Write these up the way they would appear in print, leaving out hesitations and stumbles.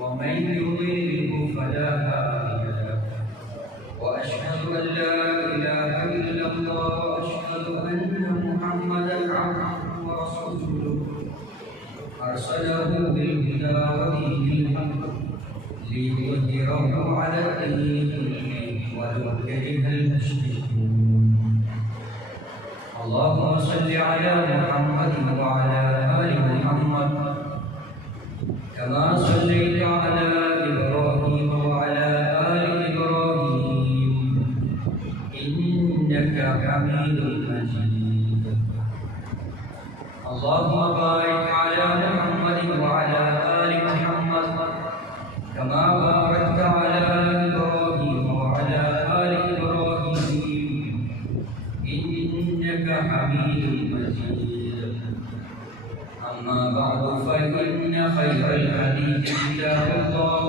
ومن يضلله فلا هادي له وأشهد أن لا إله إلا الله وأشهد أن محمدا عبده ورسوله أرسله بالهدى ودين الحق ليظهره على الدين كله ولو كره المشركون. اللهم صل على محمد وعلى آل محمد كما صليت على إبراهيم وعلى آل إبراهيم إنك حميد مجيد. اللهم بارك على محمد وعلى آل محمد كما باركت على إبراهيم وعلى آل إبراهيم إنك حميد مجيد. أما بعد فإن خير الحديث كتاب الله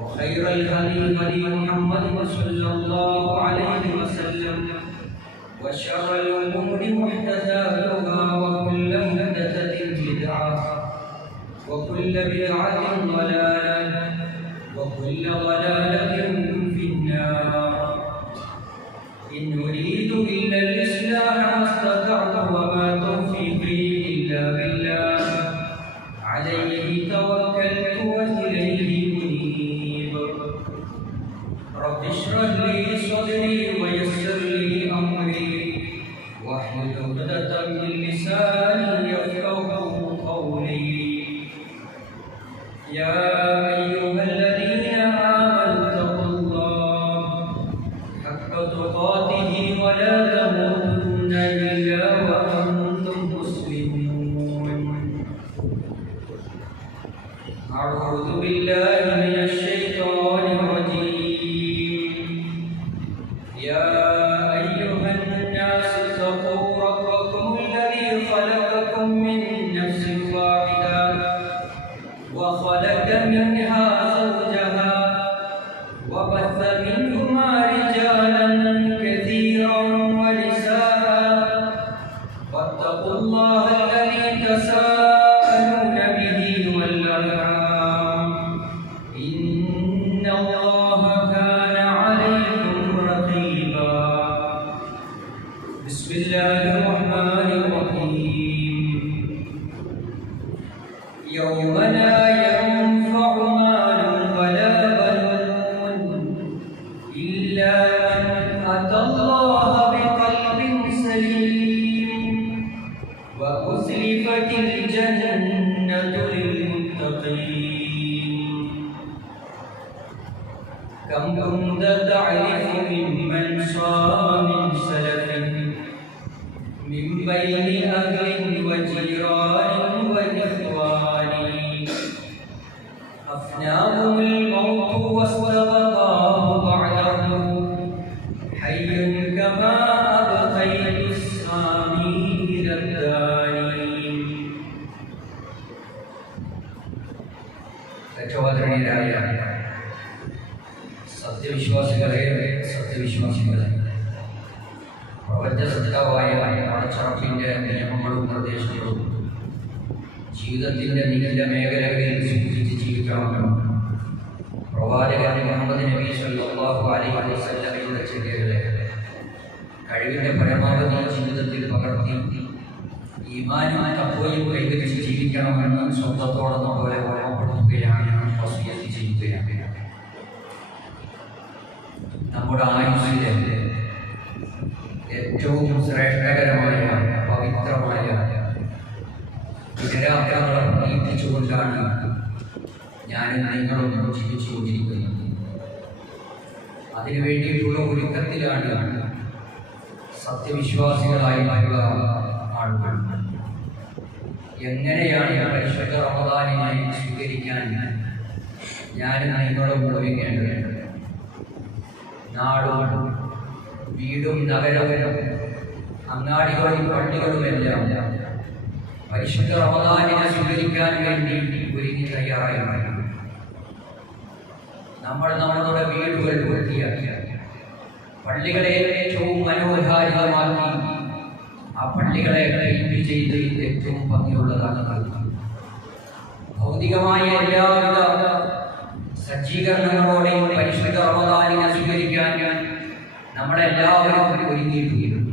وخير الهدي هدي محمد صلى الله عليه وسلم وشر الأمور محدثاتها وكل محدثة بدعة وكل بدعة ضلالة وكل ضلالة في النار. إن أريد إلا الإصلاح ما استطعت وما توفيقي إلا بالله عليه توكلت وإليه أنيب. رب اشرح لي صدري ويسر لي أمري واحلل عقدة من لساني يفقهوا قولي. يا أيها الذين آمنوا اتقوا الله حق تقاته ولا تموتن إلا وأنتم مسلمون. أعوذ بالله من الشيطان الرجيم. يا أيها الناس اتقوا ربكم الذي خلقكم من نفس واحدة وخلق منها زوجها وبث منهما رجالا كثيرا ونساء واتقوا الله الذي تساءلون به والأرحام إن الله كان عليكم رقيبا. بسم الله الرحمن الرحيم. يوم لا ينفع مال ولا بنون إلا من أتى الله بقلب سليم وأزلفت الجنة للمتقين. كم كنت تعرف ممن صام من سلف من بين أهل وجيران وإخوان أفناهم الموت واستبقاه بعده حي كما أبقيت السامي إلى الداني. സത്യവിശ്വാസികളെ സത്യവിശ്വാസികളെ പ്രപഞ്ചസത്താവായ പടച്ചറപ്പിന്റെ നിയമങ്ങളും നിർദ്ദേശങ്ങളും ജീവിതത്തിന്റെ നിഖില മേഖലകളിൽ സൂക്ഷിച്ച് ജീവിക്കണമെന്നും പ്രവാചകൻ മുഹമ്മദ് നബി സല്ലല്ലാഹു അലൈഹി വസല്ലമയുടെ ചര്യകളെ കഴിവിന്റെ പരമാവധി ജീവിതത്തിൽ പകർത്തി ഈമാനും തഖ്വയും കൈവരിച്ച് ജീവിക്കണമെന്ന് സ്വന്തത്തോടെന്ന പോലെ ഓർമ്മപ്പെടുത്തുകയാണ്, വസിയത്ത് ചെയ്യുകയാണ്. നമ്മുടെ ആയുസ്സിലെ ഏറ്റവും ശ്രേഷ്ഠകരമായ പവിത്രമായ വികരാഗ്രഹങ്ങളെ പ്രതീക്ഷിച്ചുകൊണ്ടാണ് ഞാനും നിങ്ങളും ജീവിച്ചുകൊണ്ടിരിക്കുന്നത്. അതിനു വേണ്ടിയിട്ടുള്ള ഒരുക്കത്തിലാണ് സത്യവിശ്വാസികളായിട്ടുള്ള ആളുകൾ. എങ്ങനെയാണ് പരിശുദ്ധ റമദാനിനെ സ്വീകരിക്കാൻ ഞാനും നിങ്ങളും ഒരുങ്ങേണ്ടത്? നാടും വീടും നഗരവും അങ്ങാടികളും പള്ളികളുമെല്ലാം പരിശുദ്ധ റമദാനിനെ സ്വീകരിക്കാൻ വേണ്ടി ഒരുങ്ങി തയ്യാറായി. നമ്മൾ നമ്മുടെ വീടുകൾ വൃത്തിയാക്കി പള്ളികളെ ഏറ്റവും മനോഹാരിതമാക്കി ആ പള്ളികളെ പെയിന്റ് ചെയ്ത് ഏറ്റവും ഭംഗിയുള്ളതാക്കി ഭൗതികമായ എല്ലാവിധ സജ്ജീകരണങ്ങളോടെയും പരിശുദ്ധ റമദാനിനെ സ്വീകരിക്കാൻ നമ്മളെല്ലാവരും ഒരുങ്ങിയിട്ടുണ്ട്.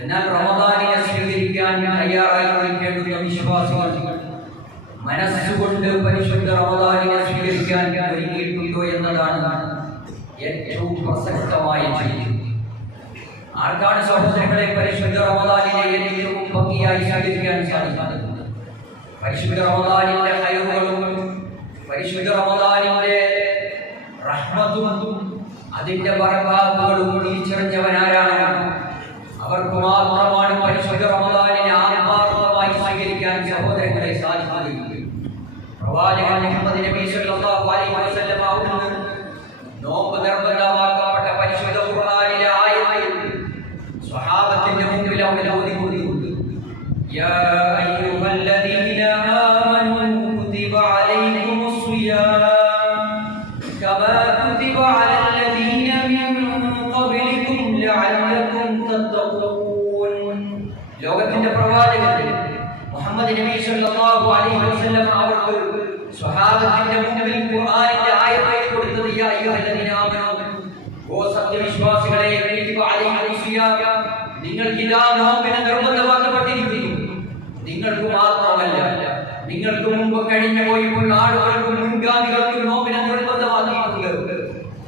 എന്നാൽ റമദാനിനെ സ്വീകരിക്കാൻ തയ്യാറായിരിക്കേണ്ടുന്ന വിശ്വാസികൾ മനസ്സുകൊണ്ട് പരിശുദ്ധ റമദാനിനെ സ്വീകരിക്കാൻ ഒരുങ്ങിയിട്ടുണ്ടോ എന്നതാണ് ഏറ്റവും പ്രസക്തമായ ചോദ്യം. ആർക്കാണ് സഹോദരങ്ങളെ പരിശുദ്ധ റമദാനിനെ ഏറ്റവും ഭംഗിയായി സ്വീകരിക്കാൻ സാധിക്കുന്നത്? പരിശുദ്ധ റമദാനിന്റെ ഹൈറുകളും പരിശുദ്ധ റമദാനിന്റെ റഹ്മത്തും അതിന്റെ ബറകാത്തുകളും തിരിച്ചറിഞ്ഞവനാരാണ്? അവർക്ക് മാത്രമാണ് പരിശുദ്ധ റമദാനിനെ ആത്മാർത്ഥമായി സ്വീകരിക്കാൻ സഹോദരങ്ങളെ സാധിക്കുന്നത്. പ്രവാചകൻ മുഹമ്മദ് നബി സല്ലല്ലാഹു അലൈഹി വസല്ലം അവിടുന്ന് നോമ്പ് നിർബന്ധമാക്കപ്പെട്ട പരിശുദ്ധ ഖുർആനിലെ ആയത്തിൽ സ്വഹാബത്തിന്റെ മുമ്പിൽ അവൻ ഓതിക്കൊടുത്തു. യാ അയ്യുഹല്ലദീന ആമനൂ കുതിബ അലൈക്കുമുസ് സിയാം കമാ കുതിബ അലല്ലദീന മിൻ ഖബ്ലികും ലഅല്ലകും തത്തഖൂൻ. ലോകത്തിന്റെ പ്രവാചകൻ മുഹമ്മദ് നബി സല്ലല്ലാഹു അലൈഹി വസല്ലം അവർക്ക് സ്വഹാബത്തിന്റെ മുമ്പിൽ ഖുർആനിന്റെ ആയത്ത് കൊടുത്തത്. യാ അയ്യുഹല്ലദീന ആമനൂ, ഓ സത്യവിശ്വാസികളെ, കുതിബ അലൈക്കുമുസ് സിയാം, നിങ്ങൾക്ക് ഇതാ നോമ്പിനെ നിർബന്ധമാക്കപ്പെട്ടിരിക്കുന്നു. നിങ്ങൾക്ക് മാത്രമല്ല, നിങ്ങൾക്ക് മുമ്പ് കഴിഞ്ഞു പോയിട്ടുള്ള ആളുകൾക്കും മുൻഗാമികൾക്കും നോമ്പിനെ നിർബന്ധമാക്കിയിട്ടുണ്ട്.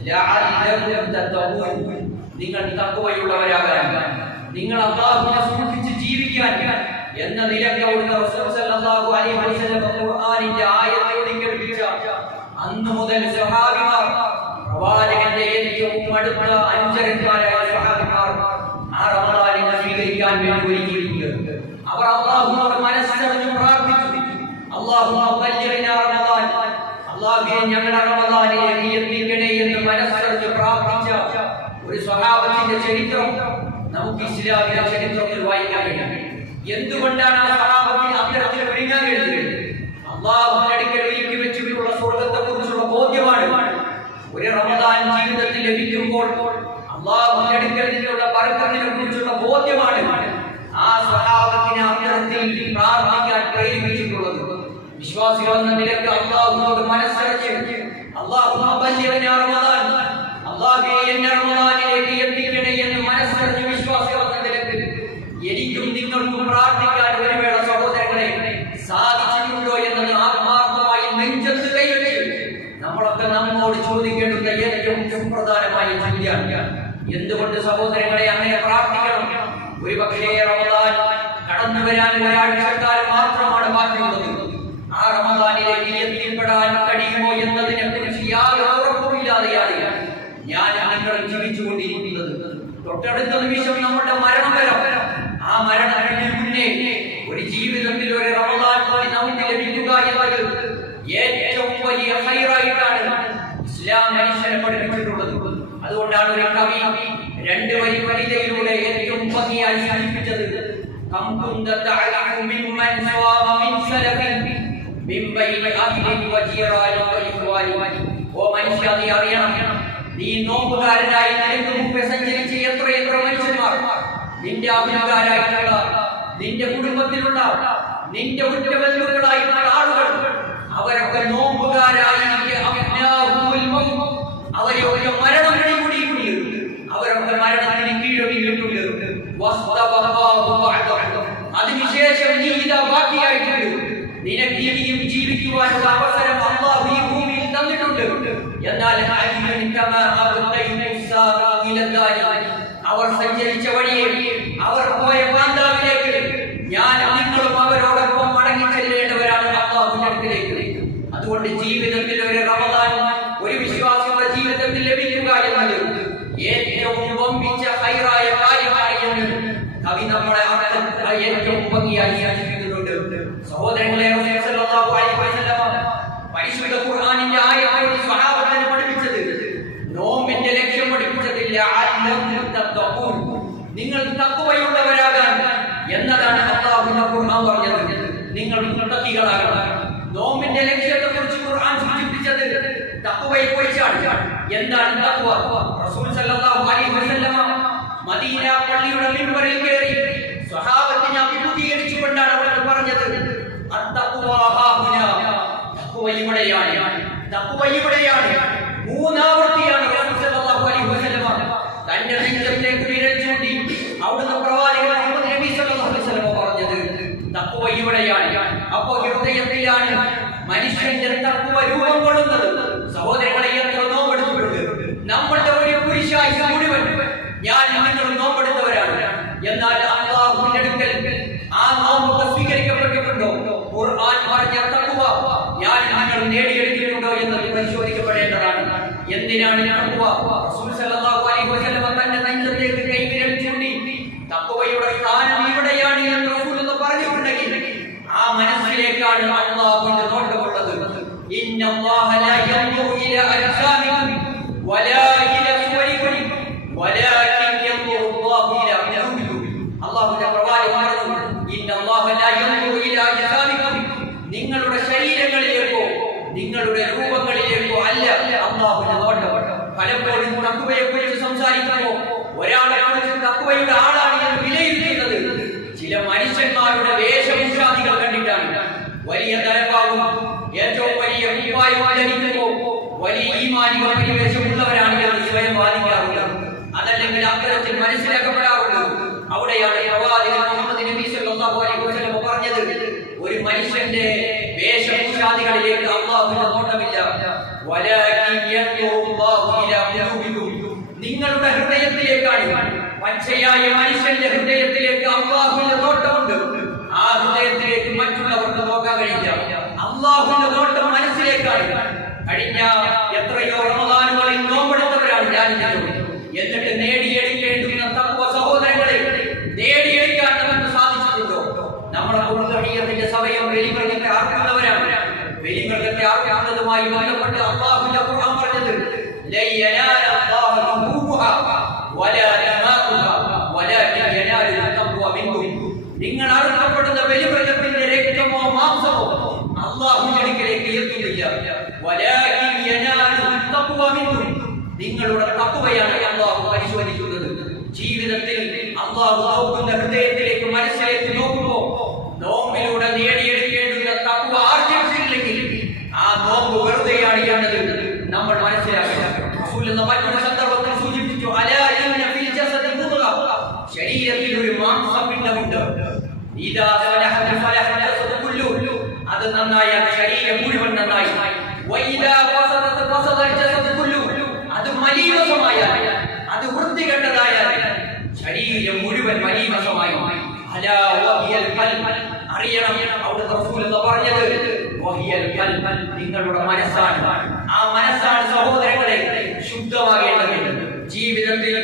ലഅല്ലകും തത്തഖൂൻ, നിങ്ങൾ തഖ്വയുള്ളവരാകാൻ, നിങ്ങൾ അല്ലാഹുവിനെ സൂക്ഷിച്ച് ജീവിക്കാൻ എന്ന നിലയ്ക്ക് അവിടുന്ന് റസൂൽ സല്ലല്ലാഹു അലൈഹി വസല്ലം ഖുർആനിന്റെ ആയത്ത് ഓതിക്കേൾപ്പിച്ച അന്ന് മുതൽ സ്വഹാബിമാർ, പ്രവാചകന്റെ ഏറ്റവും അടുത്ത അനുചരന്മാരായ സ്വഹാബിമാർ ആ റമദാനിനെ സ്വീകരിക്കാൻ വേണ്ടി ഒരുങ്ങിയിരിക്കുന്നു. അവർ അല്ലാഹുവിനോട് മനസ്സറിഞ്ഞ് പ്രാർത്ഥിച്ചു. അല്ലാഹുമ്മ ബല്ലിഗ്നാ റമദാൻ, അല്ലാഹുവേ ഞങ്ങളുടെ റമദാനിലേക്ക് എത്തിക്കണേ എന്ന് മനസ്സറിഞ്ഞ് പ്രാർത്ഥിച്ച ഒരു സ്വഹാബത്തിന്റെ ചരിത്രം നമുക്ക് ഇസ്ലാമിക ചരിത്രത്തിൽ വായിക്കാൻ കഴിയും. എന്തുകൊണ്ടാണ് ആ സ്വഹാബത്തിന് അത്തരത്തിൽ ഒരുങ്ങാൻ കഴിയുന്നത്? അല്ലാഹുവിന്റെ അടുക്കൽ ഒരുക്കി വെച്ചിട്ടുള്ള സ്വർഗ്ഗത്തെ കുറിച്ചുള്ള ബോധ്യമാണ്. ഒരു റമദാൻ ജീവിതത്തിൽ ലഭിക്കുമ്പോൾ അല്ലാഹുവിന്റെ അടുക്കൽ നിന്നുള്ള ബർക്കത്തിനെ കുറിച്ചുള്ള ബോധ്യമാണ് ആ സ്വഹാബത്തിനെ അത്തരത്തിൽ പ്രാർത്ഥിക്കാൻ പ്രേരിപ്പിച്ചിട്ടുള്ളത്. വിശ്വാസികൾ എന്ന നിലയ്ക്ക് അല്ലാഹുവിനോട് മനസ്സറിഞ്ഞ് അല്ലാഹുമ്മ ബല്ലിഗ്നാ റമദാൻ, അല്ലാഹുവേ എന്നെ റമദാനിലേക്ക് എത്തിക്കണേ എന്ന് മനസ്സറിഞ്ഞ് വിശ്വാസികൾ എന്ന നിലയ്ക്ക് എനിക്കും നിങ്ങൾക്കും പ്രാർത്ഥിക്കാൻ ഒരു വേള സഹോദരങ്ങളെ സാധിച്ചിട്ടുണ്ടോ എന്നത് ആത്മാർത്ഥമായി നെഞ്ചത്ത് കൈവച്ച് നമ്മളൊക്കെ നമ്മോട് ചോദിക്കേണ്ടുന്ന ഏറ്റവും സുപ്രധാനമായ ചോദ്യമാണ്. എന്തുകൊണ്ട് സഹോദരങ്ങളെ അങ്ങനെ പ്രാർത്ഥിക്കണം? ഒരു പക്ഷേ റമദാൻ കടന്നു വരാൻ ഒരാഴ്ചക്കാലം മാത്രമാണ് ബാക്കിയുള്ളത്. ആ റമദാനിലേക്ക് എത്തിപ്പെടാൻ കഴിയുമോ എന്നതിനെ കുറിച്ച് യാതൊരു ഉറപ്പുമില്ലാതെയാണ് ഞാൻ നിങ്ങൾ ജീവിച്ചുകൊണ്ടിരിക്കുന്നത്. തൊട്ടടുത്ത നിമിഷം നമ്മുടെ മരണം വരാം. ആ മരണത്തിന് മുന്നേ ഒരു ജീവിതത്തിൽ ഒരു റമദാൻ കൂടി നമുക്ക് ലഭിക്കുക എന്നത് ഏറ്റവും വലിയ ഹൈറായിട്ടാണ് ഇസ്ലാം മനുഷ്യനെ പഠിപ്പിച്ചിട്ടുള്ളത്. അതുകൊണ്ടാണ് ഒരു കവി രണ്ട് വരി കവിതയിലൂടെ ഏറ്റവും ഭംഗിയായി സൂചിപ്പിച്ചത്. ഓ മനുഷ്യ, നീ അറിയണം, നീ നോമ്പുകാരനായി നിനക്ക് മുമ്പ് സഞ്ചരിച്ച എത്രയെത്ര മനുഷ്യന്മാർ, നിന്റെ അഭിനകാരായിട്ടുള്ള, നിന്റെ കുടുംബത്തിലുള്ള, നിന്റെ ഉറ്റബന്ധുക്കളായിട്ടുള്ള ആളുകൾ, അവരൊക്കെ നോമ്പുകാരായി അവരൊക്കെ മരണം പിടികൂടിയിട്ടുണ്ട്. അവരൊക്കെ മരണത്തിന് കീഴടങ്ങിയിട്ടുണ്ട്. അതിനുശേഷം നീ ഇതാ ബാക്കിയായിട്ടുണ്ട്. നിനക്ക് ഇനിയും ജീവിക്കുവാനുള്ള അവസരം അല്ലാഹു ഈ ഭൂമിയിൽ തന്നിട്ടുണ്ട്. എന്നാൽ അവർ സഞ്ചരിച്ച വഴിയെ, അവർ പോയ പാന്താവിലേക്ക് ഞാൻ നിങ്ങളും അവരോടൊപ്പം മടങ്ങി ചെല്ലേണ്ടവരാണ് അല്ലാഹുവിന്റെ അടുക്കലേക്ക്. അതുകൊണ്ട് ജീവിതത്തിൽ ഒരു റമദാൻ ഒരു വിശ്വാസിയുടെ ജീവിതത്തിൽ ലഭിക്കുക എന്നത് ഏറ്റവും വമ്പിച്ച ഹൈറായ കാര്യമായി എന്ന് കവി നമ്മളെ ഏറ്റവും ഭംഗിയായി സൂചിപ്പിക്കുന്നുണ്ട്. സഹോദരങ്ങളെ, റസൂൽ സല്ലല്ലാഹു അലൈഹി വസല്ലം പരിശുദ്ധ ഖുർആനിന്റെ ആയത്തുകൾ സ്വഹാബത്തിനെ പഠിപ്പിച്ചത്, നോമ്പിന്റെ ലക്ഷ്യം പഠിപ്പിച്ചതില്ല, നിങ്ങൾ തഖ്വയുള്ളവരാകാൻ എന്നതാണ് അല്ലാഹുവിന്റെ ഖുർആൻ പറഞ്ഞത്. നിങ്ങൾ മുത്തഖികളാകണം. നോമ്പിന്റെ ലക്ഷ്യത്തെ കുറിച്ച് ഖുർആൻ സൂചിപ്പിച്ചത് തഖ്വയെ കുറിച്ചാണ്. എന്താണ് തഖ്വ? റസൂൽ സല്ലല്ലാഹു അലൈഹി വസല്ലം മദീന പള്ളിയുടെ മിമ്പറിൽ കയറി സ്വഹാബത്തിനെ അഭിമുഖീകരിച്ചുകൊണ്ടാണ് അവർ പറഞ്ഞത്, അത്തഖ്വ ഹാഹുന, തഖ്വ ഇവിടെയാണ്. തഖ്വ ഇവിടെയാണ്. മൂന്നാവർത്തിയാണ് റസൂൽ സല്ലല്ലാഹു അലൈഹി വസല്ലം തന്റെ നെഞ്ചത്തേക്ക് വിരൽ ചൂണ്ടി അവിടുന്ന് പ്രവാചകൻ മുഹമ്മദ് നബി സല്ലല്ലാഹു അലൈഹി വസല്ലം പറഞ്ഞത് തഖ്വ ഇവിടെയാണ്. അപ്പോൾ ഹൃദയത്തിലാണ് മനുഷ്യന്റെ തഖ്വ രൂപം കൊള്ളുന്നത്. സഹോദരങ്ങളെ, എത്ര നോമ്പെടുത്തിട്ടുണ്ട് നമ്മളുടെ ഒരു പുരുഷായുസ് മുഴുവൻ ഞാൻ നിങ്ങൾ നോമ്പെടുത്തവരാണ്. എന്നാൽ അല്ലാഹുവിന്റെ അടുക്കൽ ആ നോമ്പ് സ്വീകരിക്കപ്പെട്ടിട്ടുണ്ടോ? ഖുർആൻ പറഞ്ഞ തഖ്വ ഞാൻ നിങ്ങൾ നേടിയെടുത്തിട്ടുണ്ടോ എന്നത് പരിശോധിക്കപ്പെടേണ്ടതാണ്. എന്തിനാണ് തഖ്വ? റസൂൽ സല്ലല്ലാഹു അലൈഹി വസല്ലം തന്റെ നെഞ്ചത്തേക്ക് കൈവിരൽ ചൂണ്ടി തഖ്വയുടെ സ്ഥാനം ഇവിടെയാണ് എന്ന് റസൂൽ പറഞ്ഞിട്ടുണ്ടെങ്കിൽ ആ മനസ്സിലേക്കാണ് അല്ലാഹുവിന്റെ നോട്ടമുള്ളത്. ഇന്നല്ലാഹ ലാ യൻദുറു ഇലാ അജ്സാമിക്കും വലാ ഇലാ സുവരിക്കും വലാകിൻ യൻദുറു അല്ലാഹു ഇലാ ഖുലൂബിക്കും. അല്ലാഹുവിന്റെ പ്രവാചകൻ പറഞ്ഞു, ഇന്നല്ലാഹ ലാ യൻദുറു ഇലാ അജ്സാമിക്കും, നിങ്ങളുടെ ശരീരങ്ങളിലേക്കോ നിങ്ങളുടെ രൂപങ്ങളിലേക്കോ അല്ല അല്ലാഹുവിന്റെ നോട്ടം. പലപ്പോഴും തഖ്വയെക്കുറിച്ച് സംസാരിക്കുമ്പോൾ ഒരാളെ കുറിച്ച് തഖ്വയുടെ ആളാണ് എന്ന് വിലയിരുത്തുന്നത് ചില മനുഷ്യന്മാരുടെ വേഷഭൂഷാദികൾ കണ്ടിട്ടാണ്. വലിയ തലപ്പാവും ഏറ്റവും വലിയ കുപ്പായവും ധരിക്കുമ്പോൾ വലിയ ഈമാനിക പരിവേഷമുള്ളവരാണ് എന്ന് സ്വയം വാദിക്കാറുണ്ട്. അതല്ലെങ്കിൽ അത്തരത്തിൽ മനസ്സിലാക്കപ്പെടാറുണ്ട്. അവിടെയാണ് പ്രവാചകൻ മുഹമ്മദ് നബി സല്ലല്ലാഹു അലൈഹി വസല്ലം പറഞ്ഞത്, ഒരു മനുഷ്യന്റെ വേഷഭൂഷാദികളിലേക്ക് അല്ലാഹുവിന്റെ നോട്ടമില്ല. വലാകിൻ യൻദുറു അല്ലാഹു ഇലാ ഖുലൂബിക്കും, നിങ്ങളുടെ ഹൃദയത്തിലേക്കാണ്. പച്ചയായ മനുഷ്യന്റെ ഹൃദയത്തിലേക്ക് അല്ലാഹുവിന്റെ നോട്ടമുണ്ട്. ആ ഹൃദയത്തിലേക്ക് മറ്റുള്ളവർക്ക് നോക്കാൻ കഴിയില്ല. അല്ലാഹുവിന്റെ നോട്ടം മനസ്സിലേക്കാണ്. കഴിഞ്ഞ എത്രയോ റമദാനുകളിൽ നോമ്പെടുത്തവരാണ് ഞാൻ. എന്നിട്ട് നേടിയെടുക്കേണ്ടുന്ന തഖ്വ സഹോദരങ്ങളെ നേടിയെടുക്കാൻ നമുക്ക് സാധിച്ചിട്ടുണ്ടോ? നമ്മുടെ ഉദ്ഹിയ്യത്തിന്റെ സമയം ബലിമൃഗത്തെ അർപ്പിക്കുന്നവരാണ്. ബലിമൃഗത്തെ അർപ്പിക്കുന്നതുമായി ബന്ധപ്പെട്ട് അല്ലാഹുവിന്റെ ഖുർആൻ പറഞ്ഞത്, ലൻ യനാല അല്ലാഹു ലുഹൂമുഹാ വലാ ദിമാഉഹാ വലാകിൻ യനാലു തഖ്വ മിൻകും. നിങ്ങൾ അർപ്പിക്കപ്പെടുന്ന ബലിമൃഗത്തിന്റെ രക്തമോ മാംസമോ അല്ലാഹുവിന്റെ അടുക്കലേക്ക് എത്തുന്നില്ല. വലാകിൻ യനാലു തഖ്വ മിൻകും, നിങ്ങളുടെ തഖ്വയാണ് അല്ലാഹു പരിശോധിക്കുന്നത്. ജീവിതത്തിൽ അല്ലാഹു നോക്കുന്ന ഹൃദയത്തിലേക്ക് മനസ്സിലേക്ക് നോക്കുമ്പോൾ നോമ്പിലൂടെ നേടിയെടുക്കേണ്ടുന്ന തഖ്വ ആർജിച്ചില്ലെങ്കിൽ ആ നോമ്പ് വെറുതെയാണ് എന്നത് നമ്മൾ മനസ്സിലാക്കണം. റസൂൽ മറ്റൊരു സന്ദർഭത്തിൽ സൂചിപ്പിച്ചു, അലാ ഇന്ന ഫിൽ ജസദി മുദ്ഗ, ശരീരത്തിൽ ഒരു മാംസപിണ്ഡമുണ്ട്. ഇദാ സലഹ ഫലഹ ജസദു കുല്ലു, അത് നന്നായാൽ ശരീരം മുഴുവൻ നന്നായി. വഇദാ ഫസദത ഫസദൽ ജസദു കുല്ലു, അത് മലീമസമായാൽ, അത് വൃത്തികെട്ടതായാൽ ശരീരം മുഴുവൻ മലീമസമായി. അലാ വഹിയൽ ഖൽബ്, അറിയണം അവിടുത്തെ റസൂൽ പറഞ്ഞത് വഹിയൽ ഖൽബ്, നിങ്ങളുടെ മനസ്സാണ്. ആ മനസ്സാണ് സഹോദരങ്ങളെ ശുദ്ധമാകേണ്ടത്. ജീവിതത്തിൽ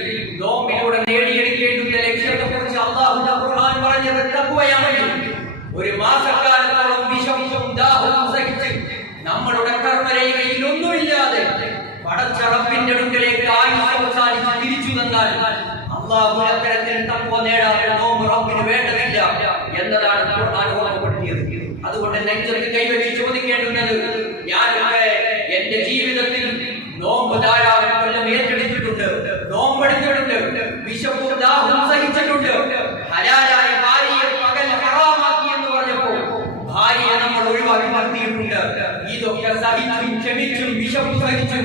നോമ്പിലൂടെ നേടിയെടുക്കേണ്ടുന്ന ലക്ഷ്യത്തെക്കുറിച്ച് അല്ലാഹുവിന്റെ ഖുർആൻ പറഞ്ഞത് തഖ്വയാണെങ്കിൽ ഒരു മാസക്കാലത്തോളം വിഷമവും ദാഹവും സഹിച്ച് നമ്മളുടെ കർമ്മരേഖയിൽ ഒന്നുമില്ലാതെ പടച്ച റബ്ബിന്റെ അടുക്കലേക്ക് ആയുസ് അവസാനിച്ച് തിരിച്ചു തന്നാൽ അല്ലാഹു അത്തരത്തിൽ തഖ്വ നേടാൻ നോമ്പ് റബ്ബിന് വേണ്ടതില്ല എന്നതാണ് ഖുർആൻ ഓർമ്മപ്പെടുത്തിയത്. അതുകൊണ്ട് നെഞ്ചത്ത് കൈവച്ച് ചോദിക്കേണ്ടുന്നത്, ഞാനൊക്കെ എന്റെ ജീവിതത്തിൽ നോമ്പ് ധാരാളം കൊല്ലം ഏറ്റെടുത്തിട്ടുണ്ട്, നോമ്പെടുത്തിട്ടുണ്ട്, വിശപ്പും ദാഹവും സഹിച്ചിട്ടുണ്ട്. ഹലാലായ ഭാര്യയെ പകൽ ഹറാമാക്കി എന്ന് പറഞ്ഞപ്പോൾ ഭാര്യയെ നമ്മൾ ഒഴിവാക്കി നിർത്തിയിട്ടുണ്ട്. ഇതൊക്കെ സഹിച്ചും ക്ഷമിച്ചും വിശപ്പ് സഹിച്ചും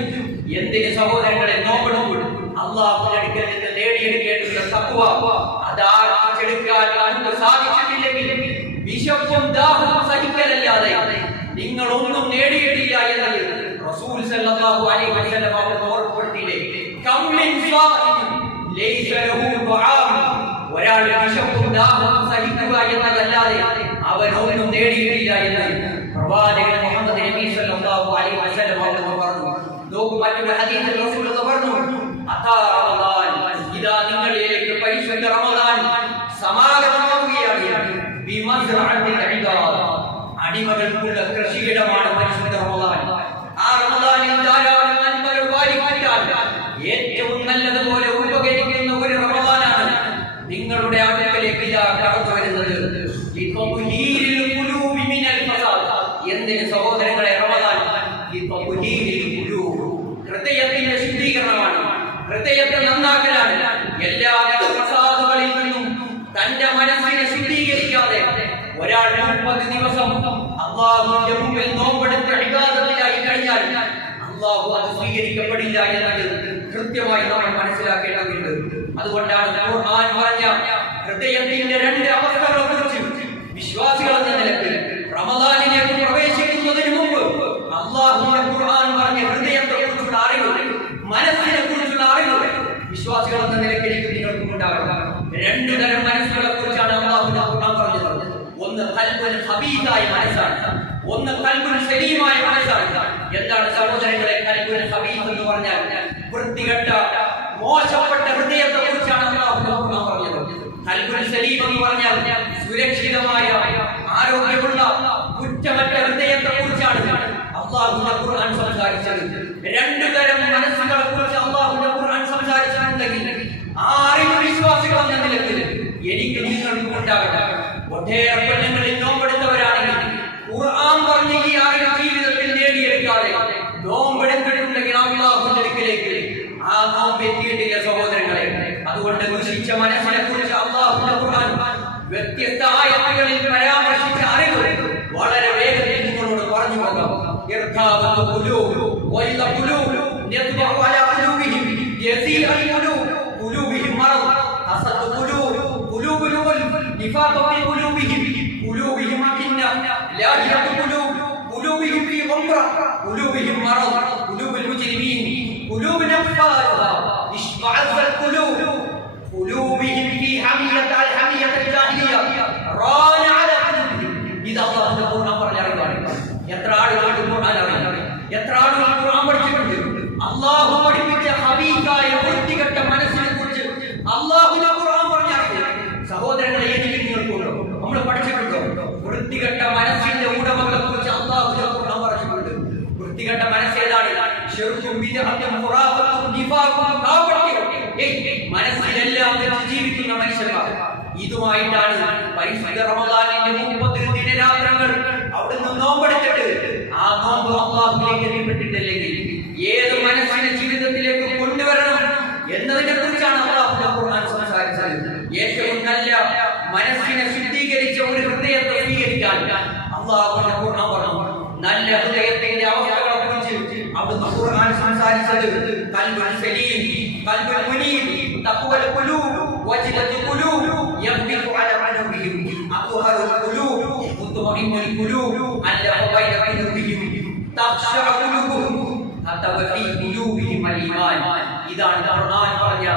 എന്തിന് സഹോദരങ്ങളെ നോമ്പെടുക്കും? അല്ലാഹുവിന്റെ അടുക്കൽ നിന്ന് നേടിയെടുക്കേണ്ടുന്ന തഖ്വ അതാർജിച്ചെടുക്കാൻ നമുക്ക് സാധിച്ചിട്ടില്ലെങ്കിൽ വിശപ്പും ദാഹവും സഹിക്കലല്ലാതെ നിങ്ങൾ ഒന്നും നേടിയിട്ടില്ല എന്നത് റസൂൽ സല്ലല്ലാഹു അലൈഹി വസല്ലം അവർക്ക് ഓർമ്മപ്പെടുത്തിയില്ലേ? കമ്മിൻ സാഇൻ ലൈസ ലഹു ദുആം, ഒരാൾ വിശപ്പും ദാഹവും സഹിക്കുക എന്നതല്ലാതെ അവനൊന്നും നേടിയിട്ടില്ല എന്ന് പ്രവാചകൻ മുഹമ്മദ് നബി സല്ലല്ലാഹു അലൈഹി വസല്ലം അവർ പറഞ്ഞു. നോക്കൂ, മറ്റൊരു ഹദീസിൽ റസൂൽ പറഞ്ഞു, അതാ റമദാൻ, ഇദാ നിങ്ങളിലേക്ക് പരിശുദ്ധ റമദാൻ സമാഗതമാവുകയാണ്. ബിമസ്റഅത്തിൽ ഇബാദ, അടിമകൾക്കുള്ള കൃഷിയിടമാണ് പരിശുദ്ധ റമദാൻ. ആ റമദാനിൽ ധാരാളം നന്മകൾ വാരിക്കൂട്ടാൻ ഏറ്റവും നല്ലതുപോലെ ഉപകരിക്കുന്ന ഒരു റമദാനാണ് നിങ്ങളുടെ അടുക്കലേക്ക് ഇതാ കടന്നു വരുന്നത്. ലിതത്ഹീരിൽ ഖുലൂബി മിനൽ ഫസാദ്, എന്തിന് സഹോദരങ്ങളെ റമദാൻ? ലിതത്ഹീരിൽ ഖുലൂബ്, ഹൃദയത്തിന്റെ ശുദ്ധീകരണമാണ്, ഹൃദയത്തെ നന്നാക്കലാണ്. എല്ലാവിധ ഫസാദുകളിൽ നിന്നും തന്റെ മനസ്സിനെ ശുദ്ധീകരിക്കാതെ ഒരാൾ 30 ദിവസം അല്ലാഹുവിന്റെ മുമ്പിൽ നോമ്പെടുത്ത് ഇബാദത്തിലായി കഴിഞ്ഞാൽ അല്ലാഹു അത് സ്വീകരിക്കപ്പെടില്ല എന്നത് കൃത്യമായി നമ്മൾ മനസ്സിലാക്കേണ്ടതുണ്ട്. അതുകൊണ്ടാണ് ഖുർആൻ പറഞ്ഞ ഹൃദയത്തിന്റെ രണ്ട് അവസ്ഥകളെക്കുറിച്ച് വിശ്വാസികൾ എന്ന നിലയ്ക്ക് റമദാനിലേക്ക് പ്രവേശിക്കുന്നതിന് മുമ്പ് അല്ലാഹുവിന്റെ ഖുർആൻ പറഞ്ഞ ഹൃദയത്തെക്കുറിച്ചുള്ള അറിവ്, മനസ്സിനെ കുറിച്ചുള്ള അറിവ് വിശ്വാസികൾ എന്ന നിലയ്ക്ക് എനിക്ക് നിങ്ങൾക്കും ഉണ്ടാകണം. രണ്ടു തരം മനസ്സുകളെ കുറിച്ചാണ് അല്ലാഹുവിന്റെ ഖുർആൻ പറഞ്ഞത്. ഒന്ന് ഖൽബുൻ ഖബീസായ മനസ്സാണ്, ഒന്ന് ഖൽബുൻ സലീമായ മനസ്സാണ്. എന്താണ് സഹോദരങ്ങളെ ഖൽബുൻ ഖബീസ് എന്ന് പറഞ്ഞാൽ? വൃത്തികെട്ട മോശപ്പെട്ട ഹൃദയത്തെ കുറിച്ചാണ് അല്ലാഹുവിന്റെ ഖുർആൻ പറഞ്ഞത്. ഖൽബുൻ സലീം എന്ന് പറഞ്ഞാൽ സുരക്ഷിതമായ ആരോഗ്യമുള്ള കുറ്റമറ്റ ഹൃദയത്തെ കുറിച്ചാണ് അല്ലാഹുവിന്റെ ഖുർആൻ സംസാരിച്ചത്. രണ്ടു തരം മനസ്സുകളെ കുറിച്ച് അല്ലാഹുവിന്റെ ഖുർആൻ സംസാരിച്ചിട്ടുണ്ടെങ്കിൽ ആ അറിവ് വിശ്വാസികൾ എന്ന നിലയ്ക്ക് എനിക്ക് നിങ്ങൾക്കും ഉണ്ടാകട്ടെ. ഒട്ടേറെ പെണ്ണുങ്ങളിൽ നോമ്പെടുത്തവരാണെങ്കിൽ ഖുർആൻ പറഞ്ഞ ഈ അറിവ് ജീവിതത്തിൽ നേടിയെടുക്കാതെ നോമ്പെടുത്തിട്ടുണ്ടെങ്കിൽ അല്ലാഹുവിന്റെ അടുക്കലേക്ക് ആ നോമ്പ് എത്തിയിട്ടില്ല സഹോദരങ്ങളെ. അതുകൊണ്ട് ദുഷിച്ച മനസ്സിനെ കുറിച്ച് അല്ലാഹുവിന്റെ ഖുർആൻ വ്യത്യസ്ത ആയത്തുകളിൽ പരാമർശിച്ച അറിവ് വളരെ വേഗത്തിൽ നിങ്ങളോട് പറഞ്ഞു പോകാം. قلوبهم في حمية الجاهلية ران على قلوبهم. إذا الله القرآن പറഞ്ഞാൽ എത്ര ആളുകൾക്ക് ഖുർആൻ അറിയാം, എത്ര ആളുകൾ ഖുർആൻ പഠിച്ചിട്ടുണ്ട്. അല്ലാഹു പഠിപ്പിച്ച ഹബീബായ വൃത്തികെട്ട മനസ്സിനെ കുറിച്ച് അല്ലാഹുവിന്റെ ഖുർആൻ പറഞ്ഞാൽ സഹോദരങ്ങളെ എനിക്ക് നിങ്ങൾക്കുണ്ടോ? നമ്മൾ പഠിച്ചിട്ടുണ്ടോ? വൃത്തികെട്ട മനസ്സിന്റെ ഉടമകളെ കുറിച്ച് അല്ലാഹുവിന്റെ ഖുർആൻ പറഞ്ഞിട്ടുണ്ട്. വൃത്തികെട്ട മനസ്സ് ഏതാണ്? ശിർക്കും ബിദ്അത്തും ഖുറാഫത്തും നിഫാഖും കാപട്യം. മനസ്സിലെല്ലാം ജീവിക്കുന്ന മനുഷ്യന്മാർ. ഇതുമായിട്ടാണ് പരിശുദ്ധ റമദാനിന്റെ 30 ദിനരാത്രങ്ങൾ അവിടുന്ന് നോമ്പെടുത്തിട്ട് ആ നോമ്പ് അല്ലാഹുവിലേക്ക് എത്തിപ്പെട്ടിട്ടില്ലെങ്കിൽ ഏത് മനസ്സിനെ ജീവിതത്തിലേക്ക് കൊണ്ടുവരണം എന്നതിനെ കുറിച്ചാണ് അല്ലാഹുവിന്റെ ഖുർആൻ സംസാരിച്ചത്. ഏറ്റവും നല്ല മനസ്സിനെ ശുദ്ധീകരിച്ച ഒരു ഹൃദയത്തെ സ്വീകരിക്കാൻ അല്ലാഹുവിന്റെ ഖുർആൻ പറഞ്ഞു. നല്ല ഹൃദയത്തിന്റെ അവസ്ഥകളെ കുറിച്ച് അവിടുന്ന് ഖുർആൻ സംസാരിച്ചത് ഖൽബുൻ സലീം, ഖൽബുൻ മുനീബ്, തഖ്വൽ ഖുലൂബ്, വജ്ലത്തുൽ ഖുലൂബ്, യഖ്ദിഫു അലാ ഖലൂബിഹിം, അത്ഹറുൽ ഖുലൂബ്, മുത്മഇന്നുൽ ഖുലൂബ്, അല്ലാഹു ബൈന ഖലൂബിഹിം, തഖ്ശഅ ഖുലൂബുഹും ഹത്താ ഫീ ഖുലൂബിഹിം അൽ-ഈമാൻ. ഇതാണ് ഖുർആൻ പറഞ്ഞ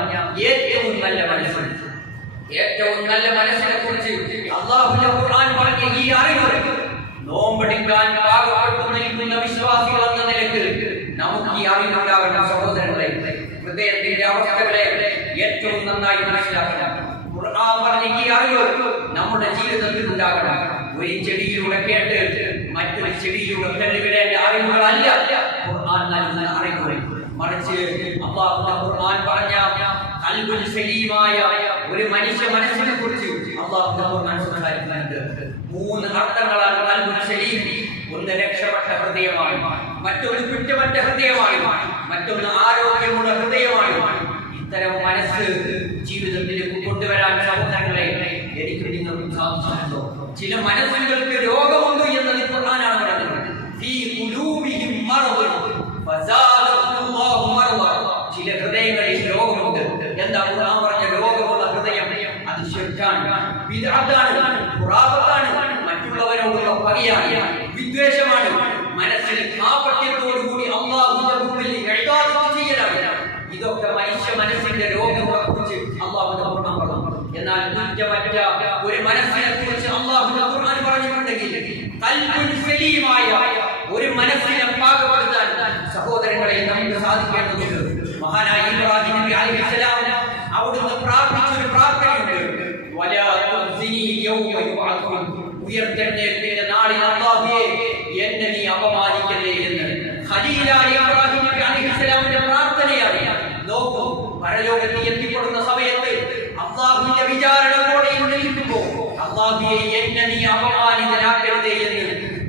ഏറ്റവും നല്ല മനസ്സ്. ഏറ്റവും നല്ല മനസ്സിനെ കുറിച്ച് അല്ലാഹുവിന്റെ ഖുർആൻ പറഞ്ഞ ഈ അറിവ് നോമ്പെടുക്കാൻ പാകപ്പെട്ടു നിൽക്കുന്ന വിശ്വാസികൾ എന്ന നിലയ്ക്ക് നമുക്ക് ഈ അറിവുണ്ടാകണം സഹോദരങ്ങളെ. ഹൃദയത്തിന്റെ അവസ്ഥകളെ ഏറ്റവും നന്നായി മനസ്സിലാക്കണം. ഖുർആൻ പറഞ്ഞ ഈ അറിവ് നമ്മുടെ ജീവിതത്തിൽ ഉണ്ടാകണം. ഒരു ചെടിയിലൂടെ കേട്ട് മറ്റൊരു ചെടിയിലൂടെ തെളിവിടേണ്ട അറിവുകളല്ല ഖുർആൻ നൽകുന്ന അറിവുകൾ. മറിച്ച് അല്ലാഹുവിന്റെ ഖുർആൻ പറഞ്ഞ ഖൽബുൽ സലീമായ ഒരു മനുഷ്യ മനസ്സിനെ കുറിച്ച് അല്ലാഹുവിന്റെ ഖുർആൻ സംസാരിക്കുന്നുണ്ട്. 3 അർത്ഥങ്ങളാണ് ഖൽബുൽ സലീം. ഒന്ന് രക്ഷപ്പെട്ട ഹൃദയമാണ്, മറ്റൊന്ന് കുറ്റമറ്റ ഹൃദയമാണ്, മറ്റൊന്ന് ആരോഗ്യമുള്ള ഹൃദയമാണ്. ഇത്തരം മനസ്സ് ജീവിതത്തിലേക്ക് കൊണ്ടുവരാൻ സഹോദരങ്ങളെ എനിക്ക് നിങ്ങൾക്കും സാധിച്ചിട്ടുണ്ടോ? ചില മനസ്സുകൾക്ക് രോഗമുണ്ട് എന്നത് ഖുർആനാണ് പറഞ്ഞത്. ഫീ ഖുലൂബിഹിം മറദ് ഫസാദഹുല്ലാഹു മറദ. ചില ഹൃദയങ്ങളിൽ രോഗമുണ്ട്. എന്താ ഖുർആൻ പറഞ്ഞ രോഗമുള്ള ഹൃദയം? അത് ശിർക്കാണ്, ബിദ്അത്താണ്, ഖുറാഫത്താണ്, മറ്റുള്ളവരോടുള്ള പകയാണ്, വിദ്വേഷമാണ്, മനസ്സിൽ കാപട്യത്തോടുകൂടി അല്ലാഹുവിന്റെ മുമ്പിൽ ഇബാദത്ത് ചെയ്യലാണ്. ഇതൊക്കെ മനുഷ്യ മനസ്സിന്റെ രോഗങ്ങളെ കുറിച്ച് അല്ലാഹുവിന്റെ ഖുർആൻ പറഞ്ഞു. എന്നാൽ കുറ്റമറ്റ ഒരു മനസ്സിനെ കുറിച്ച് അല്ലാഹുവിന്റെ ഖുർആൻ പറഞ്ഞിട്ടുണ്ടെങ്കിൽ ഖൽബുൻ സലീമായ ഒരു മനസ്സിനെ പാകപ്പെടുത്താൻ സഹോദരങ്ങളെ നമുക്ക് സാധിക്കേണ്ടതുണ്ട്. മഹാനായ ഇബ്രാഹിം നബി അലൈഹിസ്സലാം അവിടുന്ന് പ്രാർത്ഥിച്ച ഒരു പ്രാർത്ഥനയുണ്ട്. വലാ തുഖ്സിനി യൗമ യുബഅഥൂൻ. ഉയർത്തെഴുന്നേൽപ്പിന്റെ നാളിൽ അല്ലാഹുവേ എന്നെ നീ അപമാനിക്കല്ലേ എന്ന് ഖലീലായ ഇബ്രാഹിം നബി അലൈഹിസ്സലാമിന്റെ പ്രാർത്ഥനയാണ്. നോക്കൂ, പരലോകത്ത് എത്തിപ്പെടുന്ന സമയത്ത് അല്ലാഹുവിന്റെ വിചാരണ കോടതിയിൽ നിൽക്കുമ്പോൾ അല്ലാഹുവേ എന്നെ നീ അപമാനിതനാക്കരുതേ എന്ന്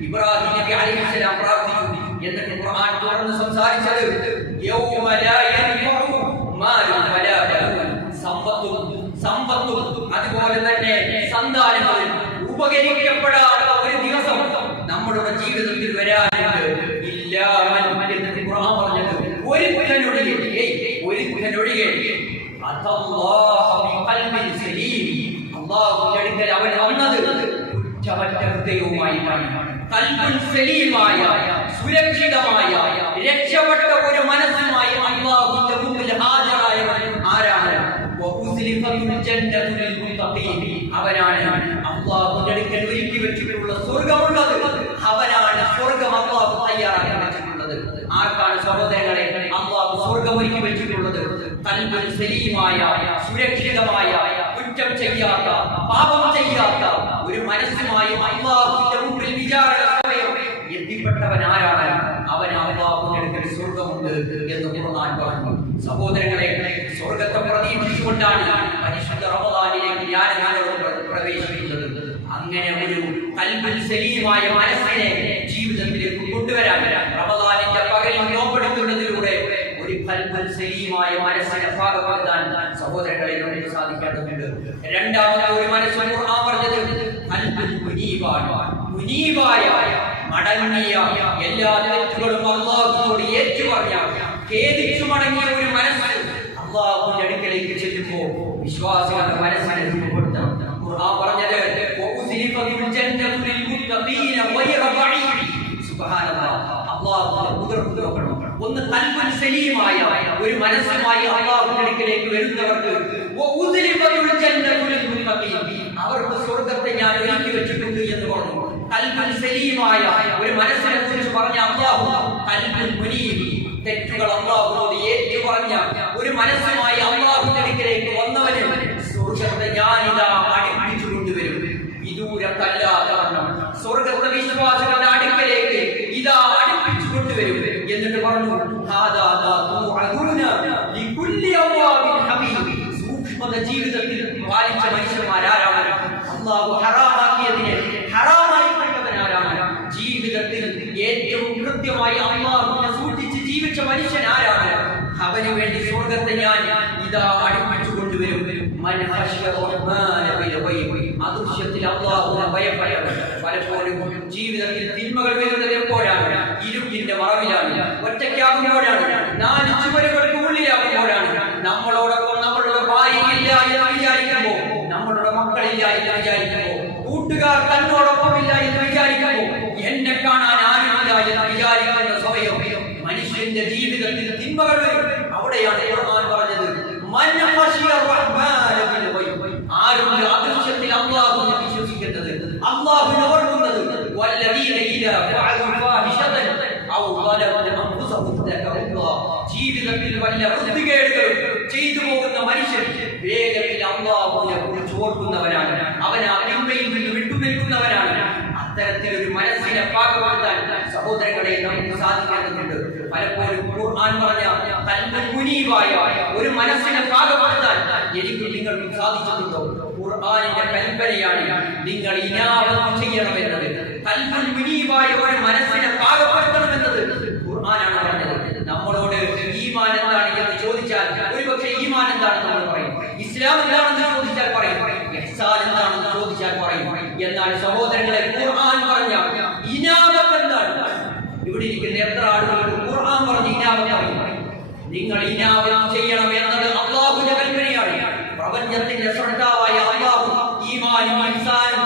ഇബ്രാഹിം നബി അലൈഹിസ്സലാം പ്രാർത്ഥിച്ചു. എന്നിട്ട് ഖുർആൻ തുറന്ന് സംസാരിച്ചത് യൗമ ലാ യൻഫഉ മാലുൻ വലാ ബനൂൻ. സമ്പത്തും അതുപോലെ തന്നെ സന്താനങ്ങളും ഉപകരിക്കപ്പെടാത്ത ഒരു ദിവസം നമ്മുടെ ജീവിതത്തിൽ വരാനുണ്ട്. ഇല്ലാ മൻ ഖുർആൻ പറഞ്ഞു ഒരുത്തനൊഴികെ അല്ലാഹുവിന്റെ അടുക്കൽ അവൻ വന്നത് കുറ്റമറ്റ ഹൃദയവുമായിട്ടാണ്. ഖൽബുൻ സലീമായ, സുരക്ഷിതമായ, രക്ഷപ്പെട്ട ഒരു മനസ്സുമായി അല്ലാഹുവിന്റെ മുമ്പിൽ ഹാജരായവൻ ആരാണ്? അവനാണ് അല്ലാഹുവിന്റെ അടുക്കൽ ഒരുക്കി വെച്ചിട്ടുള്ള സ്വർഗമുള്ളത്. അവനാണ് സ്വർഗം അല്ലാഹു തയ്യാറാക്കി വെച്ചിട്ടുള്ളത്. ആർക്കാണ് സഹോദരങ്ങളെ അല്ലാഹു സ്വർഗം ഒരുക്കി വെച്ചിട്ടുള്ളത്? ഖൽബുൻ സലീമായ, സുരക്ഷിതമായ, കുറ്റം ചെയ്യാത്ത, പാപം ചെയ്യാത്ത ഒരു മനസ്സുമായി അല്ലാഹുവിന്റെ മുമ്പിൽ വിചാരണ സമയം എത്തിപ്പെട്ടവൻ ആരാണ്? അവൻ അല്ലാഹുവിന്റെ അടുക്കൽ സ്വർഗമുണ്ട് എന്ന് ഖുർആൻ പറഞ്ഞു. സഹോദരങ്ങളെ, സ്വർഗത്തെ പ്രതീക്ഷിച്ചുകൊണ്ടാണ് പരിശുദ്ധ റമദാനിലേക്ക് ഞാൻ പ്രവേശിക്കുന്നത്. അങ്ങനെ ഒരു ഖൽബുൻ സലീമായ മനസ്സിനെ ജീവിതത്തിലേക്ക് കൊണ്ടുവരാൻ റമദാനിന്റെ പകലിൽ നോമ്പെടുക്കുന്നതിലൂടെ ഒരു ഖൽബുൻ സലീമായ മനസ്സിനെ പാകപ്പെടുത്താൻ സഹോദരങ്ങളെ നമുക്ക് സാധിക്കേണ്ടതുണ്ട്. രണ്ടാമത്തെ ഒരു മനസ്സ് ഖുർആൻ പറഞ്ഞത് ഖൽബുൻ മുനീബാണ്. മുനീബായ, മടങ്ങിയ, എല്ലാ തെറ്റുകളും അല്ലാഹുവോട് ഏറ്റുപറഞ്ഞ, ഖേദിച്ചു മടങ്ങിയ ഒരു മനസ്സ് അല്ലാഹുവിന്റെ അടുക്കലേക്ക് ചെല്ലുമ്പോൾ വിശ്വാസികളുടെ മനസ്സിനെ രൂപപ്പെടുത്തണം. ഖുർആൻ പറഞ്ഞത് വഉസ്ലിഫത്തുൽ ജന്നത്തു ലിൽ മുത്തഖീന ഗൈറ ബഈദ്. സുബ്ഹാനല്ലാഹ്, അല്ലാഹുവിന്റെ ഖുദ്റത്ത് നോക്കണം. ഒന്ന് ഖൽബുൻ സലീമായ ഒരു മനസ്സുമായി അല്ലാഹുവിന്റെ അടുക്കലേക്ക് വരുന്നവർക്ക് വഉസ്ലിഫത്തുൽ ജന്നത്തു ലിൽ മുത്തഖീൻ, അവർക്ക് സ്വർഗ്ഗത്തെ ഞാൻ ഒരുക്കി വെച്ചിട്ടുണ്ട് എന്ന് പറഞ്ഞു. ഖൽബുൻ സലീമായ ഒരു മനസ്സിനെ കുറിച്ച് പറഞ്ഞ അല്ലാഹു ഖൽബുൻ മുനീബ്, തെറ്റുകൾ അല്ലാഹുവോട് ഏറ്റുപറഞ്ഞ ഒരു മനസ്സുമായി അല്ലാഹുവിന്റെ അടുക്കലേക്ക് വന്നവന് സ്വർഗ്ഗത്തെ ഞാനിതാ അടുപ്പിച്ചു കൊണ്ടുവരും. വിദൂരത്തല്ലാതെ സ്വർഗ്ഗത്തെ വിശ്വാസികളുടെ അടുക്കലേക്ക് ഇതാ അടുപ്പിച്ചു കൊണ്ടുവരും. എന്നിട്ട് പറഞ്ഞു സൂക്ഷ്മത ജീവിതത്തിൽ പാലിച്ച മനുഷ്യന്മാരാരാണ്? അല്ലാഹു ഹറാമാക്കിയതിനെ ഹറാമായി കണ്ടവനാരാണ്? ജീവിതത്തിൽ ഏറ്റവും കൃത്യമായി അല്ലാഹുവിനെ സൂക്ഷിച്ച് ജീവിച്ച മനുഷ്യൻ ആരാണ്? അവന് വേണ്ടി സ്വർഗ്ഗത്തെ ഞാൻ ഇതാ അടുപ്പിച്ചു കൊണ്ടുവരും. അദൃശ്യത്തിൽ അല്ലാഹുവിനെ ഭയപ്പെട്ടവൻ. പലപ്പോഴും ജീവിതത്തിൽ തിന്മകൾ വരുന്നത് എപ്പോഴാണ്? ഇരുട്ടിന്റെ മറവിലാണ്, ഒറ്റയ്ക്കാകുമ്പോഴാണ്, 4 ചുവരുകൾക്ക് ഉള്ളിലാകുമ്പോഴാണ്. നമ്മളോടൊപ്പം നമ്മളുടെ ഭാര്യയില്ല എന്ന് വിചാരിക്കുമ്പോ, നമ്മളുടെ മക്കളില്ല എന്ന് വിചാരിക്കുമ്പോ, കൂട്ടുകാർ തന്നോടൊപ്പമില്ല എന്ന് വിചാരിക്കുമ്പോ, എന്നെ കാണാൻ ആരുമില്ല എന്ന് വിചാരിക്കുന്ന സമയം മനുഷ്യന്റെ ജീവിതത്തിൽ തിന്മകൾ വരും. അവിടെയാണ് ഖുർആൻ പറഞ്ഞത് മൻ ഖശിയ റഹ്മാന ബിൽ ഗൈബ്, ആരുടെ അദൃശ്യത്തിൽ അല്ലാഹുവിനെ വിശ്വസിക്കുന്നത്, അല്ലാഹുവിനെ ഓർക്കുന്നത്. വല്ലദീന ഇദാ ഫഅലു ഫാഹിശതൻ ഔ ളലമു അൻഫുസഹും ദക്കറുല്ലാഹ്, ജീവിതത്തിൽ വല്ല വൃത്തികേടുകളും ചെയ്തു പോകുന്ന മനുഷ്യൻ വേഗത്തിൽ അല്ലാഹുവിനെ കുറിച്ച് ഓർക്കുന്നവനാണ്. അവൻ ആ തിന്മയിൽ നിന്ന് വിട്ടുനിൽക്കുന്നവനാണ്. അത്തരത്തിലൊരു മനസ്സിനെ പാകപ്പെടുത്താൻ സഹോദരങ്ങളെ നമുക്ക് സാധിക്കേണ്ടതുണ്ട്. പലപ്പോഴും ഖുർആൻ പറഞ്ഞ ഖൽബുൻ മുനീബായ ഒരു മനസ്സിനെ പാകപ്പെടുത്താൻ എനിക്ക് നിങ്ങൾക്ക് സാധിച്ചിട്ടുണ്ടോ? ഖുർആനിന്റെ കൽപ്പനയാണ് നിങ്ങൾ ഇനാവത്ത് ചെയ്യണമെന്നത്. ഖൽബുൻ മുനീബായ ഒരു മനസ്സിനെ പാകപ്പെടുത്തണമെന്നത് ഖുർആനാണ് പറഞ്ഞത്. നമ്മളോട് ഈമാൻ എന്താണ് എന്ന് ചോദിച്ചാൽ ഒരുപക്ഷെ ഈമാൻ എന്താണെന്ന് നമ്മൾ പറയും, ഇസ്ലാം എന്താണെന്ന് ചോദിച്ചാൽ പറയും, ഇഹ്സാൻ എന്താണെന്ന് ചോദിച്ചാൽ പറയും. എന്നാൽ സഹോദരങ്ങളെ, ഖുർആൻ പറഞ്ഞ ഇനാവത്ത് എന്താണ്? ഇവിടെ ഇരിക്കുന്ന എത്ര ആളുകൾക്ക് ഖുർആൻ പറഞ്ഞ ഇനാവത്ത് അറിയും? നിങ്ങൾ ഇനാവത്ത് ചെയ്യണം എന്നത് അല്ലാഹുവിന്റെ കൽപ്പനയാണ്. പ്രപഞ്ചത്തിന്റെ സൃഷ്ടാവായ അല്ലാഹു ഈമാനും ഇഹ്സാനും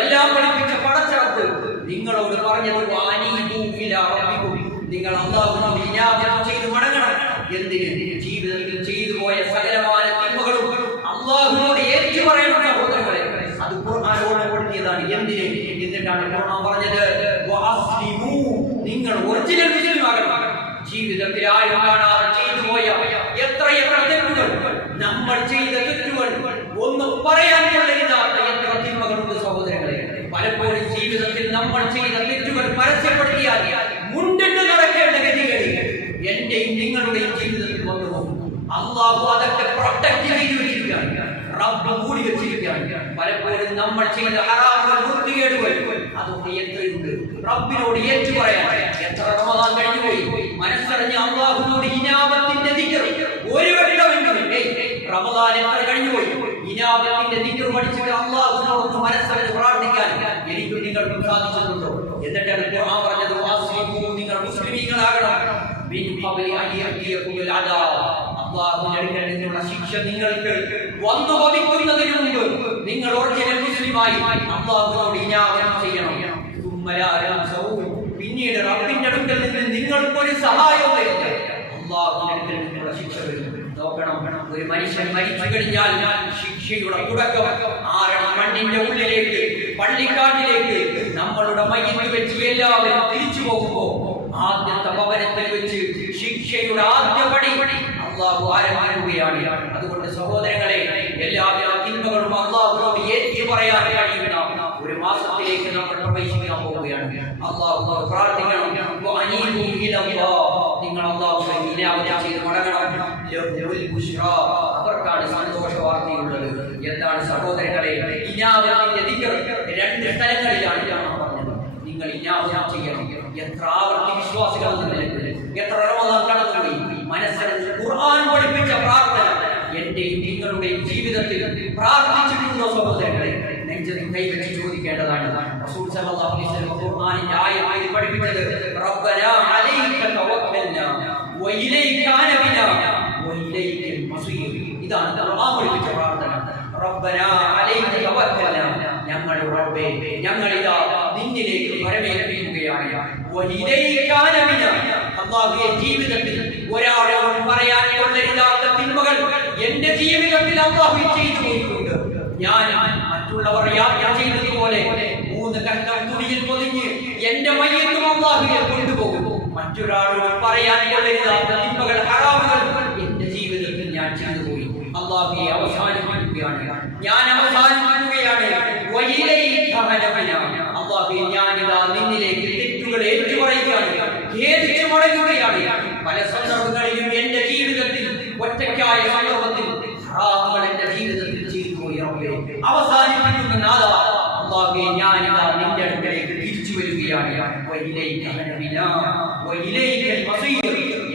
എല്ലാം പഠിപ്പിച്ച പടച്ചറപ്പ് നിങ്ങളോട് പറഞ്ഞത് വാനീബു ഇലാ റബ്ബികും, നിങ്ങൾ അല്ലാഹുവിനോട് ഇനാവത്ത് ചെയ്തു മടങ്ങണം. എന്തിന്? ജീവിതത്തിൽ ചെയ്തു പോയ സകലമായ തിന്മകളും അല്ലാഹുവിനോട് ഏറ്റു പറയണം സഹോദരങ്ങളെ. അത് ഖുർആൻ ഓർമ്മപ്പെടുത്തിയതാണ്. എന്തിന്? എന്നിട്ടാണ് ഖുർആൻ പറഞ്ഞത് വഅസ്ലിമു, നിങ്ങൾ ഒറിജിനൽ മുസ്ലിമാകണം. ജീവിതത്തിൽ ആരും കാണാതെ ചെയ്തു പോയ എത്ര തെറ്റുകൾ, നമ്മൾ ചെയ്ത തെറ്റുകൾ ഒന്നും പറയാൻ കൊള്ളരുതാത്ത എത്ര തിന്മകളുണ്ട് സഹോദരങ്ങളെ. പലപ്പോഴും ജീവിതത്തിൽ നമ്മൾ ചെയ്ത തെറ്റുകൾ പരസ്യപ്പെടുത്തിയാൽ മുണ്ടിട്ട് നടക്കേണ്ട ഗതികളിൽ എന്റെയും നിങ്ങളുടെയും ജീവിതത്തിൽ വന്നു പോകും. അല്ലാഹു അതൊക്കെ പ്രൊട്ടക്ട് ചെയ്തു വെച്ചിരിക്കുകയാണ്, റബ്ബ് മൂടി വെച്ചിരിക്കുകയാണ്. പലപ്പോഴും നമ്മൾ ചെയ്ത ഹറാമുകൾ, വൃത്തികേടുകൾ അതൊക്കെ എത്രയുണ്ട് റബ്ബിനോട് ഏറ്റു പറയാൻ. എത്ര റമദാൻ കഴിഞ്ഞുപോയി, മനസ്സറിഞ്ഞ് അല്ലാഹുവിനോട് ഇനാമത്തിന്റെ ദിക്ർ ഒരു വട്ടമെങ്കിലും റമദാൻ എത്ര കഴിഞ്ഞുപോയി, ഇനാമത്തിന്റെ ദിക്ർ പഠിച്ചിട്ട് അല്ലാഹുവിനോട് മനസ്സറിഞ്ഞ് പ്രാർത്ഥിക്കാൻ എനിക്കും നിങ്ങൾക്കും സാധിച്ചിട്ടുണ്ടോ? എന്നിട്ടാണ് ഖുർആൻ പറഞ്ഞത് വാസ്ലിമൂ, നിങ്ങൾ മുസ്ലിമീങ്ങളാകണം. അല്ലാഹുവിന്റെ അടുക്കൽ നിന്നുള്ള ശിക്ഷ നിങ്ങൾക്ക് വന്നു ഭവിക്കുന്നതിന് മുമ്പ് നിങ്ങൾ ഒറിജിനൽ മുസ്ലിമായി അല്ലാഹുവിനോട് ഇനാമം ചെയ്യണം. പിന്നീട് റബ്ബിന്റെ അടുക്കൽ നിന്ന് നിങ്ങൾക്ക് ഒരു സഹായവും വരില്ല. അല്ലാഹുവിന്റെ അടുക്കൽ നിന്നുള്ള ശിക്ഷ വരും. നോക്കണം, ഒരു മനുഷ്യൻ മരിച്ചു കഴിഞ്ഞാൽ ശിക്ഷയുടെ തുടക്കം മണ്ണിന്റെ ഉള്ളിലേക്ക്, പള്ളിക്കാട്ടിലേക്ക് നമ്മളുടെ മയ്യത്ത് വെച്ച് എല്ലാവരും തിരിച്ചു പോകുമ്പോ ആദ്യത്തെ ഭവനത്തിൽ വെച്ച് ശിക്ഷയുടെ ആദ്യപടി അല്ലാഹു ആരംഭിക്കുകയാണ്. അതുകൊണ്ട് സഹോദരങ്ങളെ, എല്ലാവിധ തിന്മകളും അല്ലാഹുവോട് ഏറ്റു പറയാൻ കഴിയുന്ന ഒരു മാസത്തിലേക്ക് നമ്മൾ പ്രവേശിക്കാൻ പോവുകയാണ്. അല്ലാഹുവോട് പ്രാർത്ഥിക്കണം. നിങ്ങൾ അല്ലാഹുവിനെ ഇനാമത്ത് ചെയ്ത് മടങ്ങണം. അവർക്കാണ് സന്തോഷ വാർത്തയുള്ളത്. എന്താണ് സഹോദരങ്ങളെ, ഇനാമത്തിന്റെ ദിക്ർ രണ്ട് സ്ഥലങ്ങളിലാണ് ഞാൻ പറഞ്ഞത്. നിങ്ങൾ ഇനാമത്ത് ചെയ്യണം. എത്ര ആവർത്തി വിശ്വാസികൾ എത്ര റമദാൻ കടന്നുപോയി. മനസ്സിൽ ഖുർആൻ പഠിപ്പിച്ച പ്രാർത്ഥന എന്റെയും നിങ്ങളുടെയും ജീവിതത്തിൽ പ്രാർത്ഥിച്ചിട്ടുണ്ടോ സഹോദരങ്ങളെ? നെഞ്ചിൽ കൈവച്ച് ചോദിക്കേണ്ടതാണ്. റസൂൽ സല്ലല്ലാഹു അലൈഹി വസല്ലം ഖുർആനിന്റെ ആയത്തിൽ പഠിപ്പിച്ചത് റബ്ബനാ അലൈക തവക്കൽനാ വഇലൈക അനബനാ വഇലൈകൽ മസീർ. ഇതാണ് ഖുർആൻ പഠിപ്പിച്ച പ്രാർത്ഥന. റബ്ബനാ അലൈക തവക്കൽനാ, ഞങ്ങളുടെ റബ്ബേ, ഞങ്ങളിതാ നിന്നിലേക്ക് പരമേൽപ്പിക്കുകയാണ്. വഇലൈക അനബനാ, അല്ലാഹുവേ, ജീവിതത്തിൽ ഒരാളോടും പറയാൻ കൊള്ളരുതാത്ത തിന്മകൾ എന്റെ ജീവിതത്തിൽ അല്ലാഹു ചെയ്തു പോയിട്ടുണ്ട്. ഞാൻ മറ്റുള്ളവർ യാത്ര ചെയ്തതുപോലെ 3 കഷ്ണം തുണിയിൽ പൊതിഞ്ഞ് എന്റെ മയ്യത്തും അല്ലാഹുവേ കൊണ്ടുപോകും. മറ്റൊരാളോട് പറയാൻ കൊള്ളരുതാത്ത തിന്മകൾ, ഹറാമുകൾ എന്റെ ജീവിതത്തിൽ ഞാൻ ചെയ്തുപോയി. അല്ലാഹുവേ, അവസാനിപ്പിക്കുകയാണ്, ഞാൻ അവസാനിപ്പിക്കുകയാണ്. അല്ലാഹുവേ, ഞാനിതാ നിന്നിലേക്ക് തെറ്റുകൾ ഏറ്റുപറയുകയാണ്, ഖേദിച്ചു മടങ്ങുകയാണ്. പല സന്ദർഭങ്ങളിലും എന്റെ ജീവിതത്തിൽ, ഒറ്റയ്ക്കായ സന്ദർഭത്തിൽ ഹറാമുകൾ എന്റെ ജീവിതത്തിൽ ചെയ്തു പോയി. അവസാനിപ്പിക്കുന്ന നാദാ, അല്ലാഹുവേ, ഞാനിതാ നിന്റെ അടുക്കലേക്ക് തിരിച്ചു വരികയാണ്.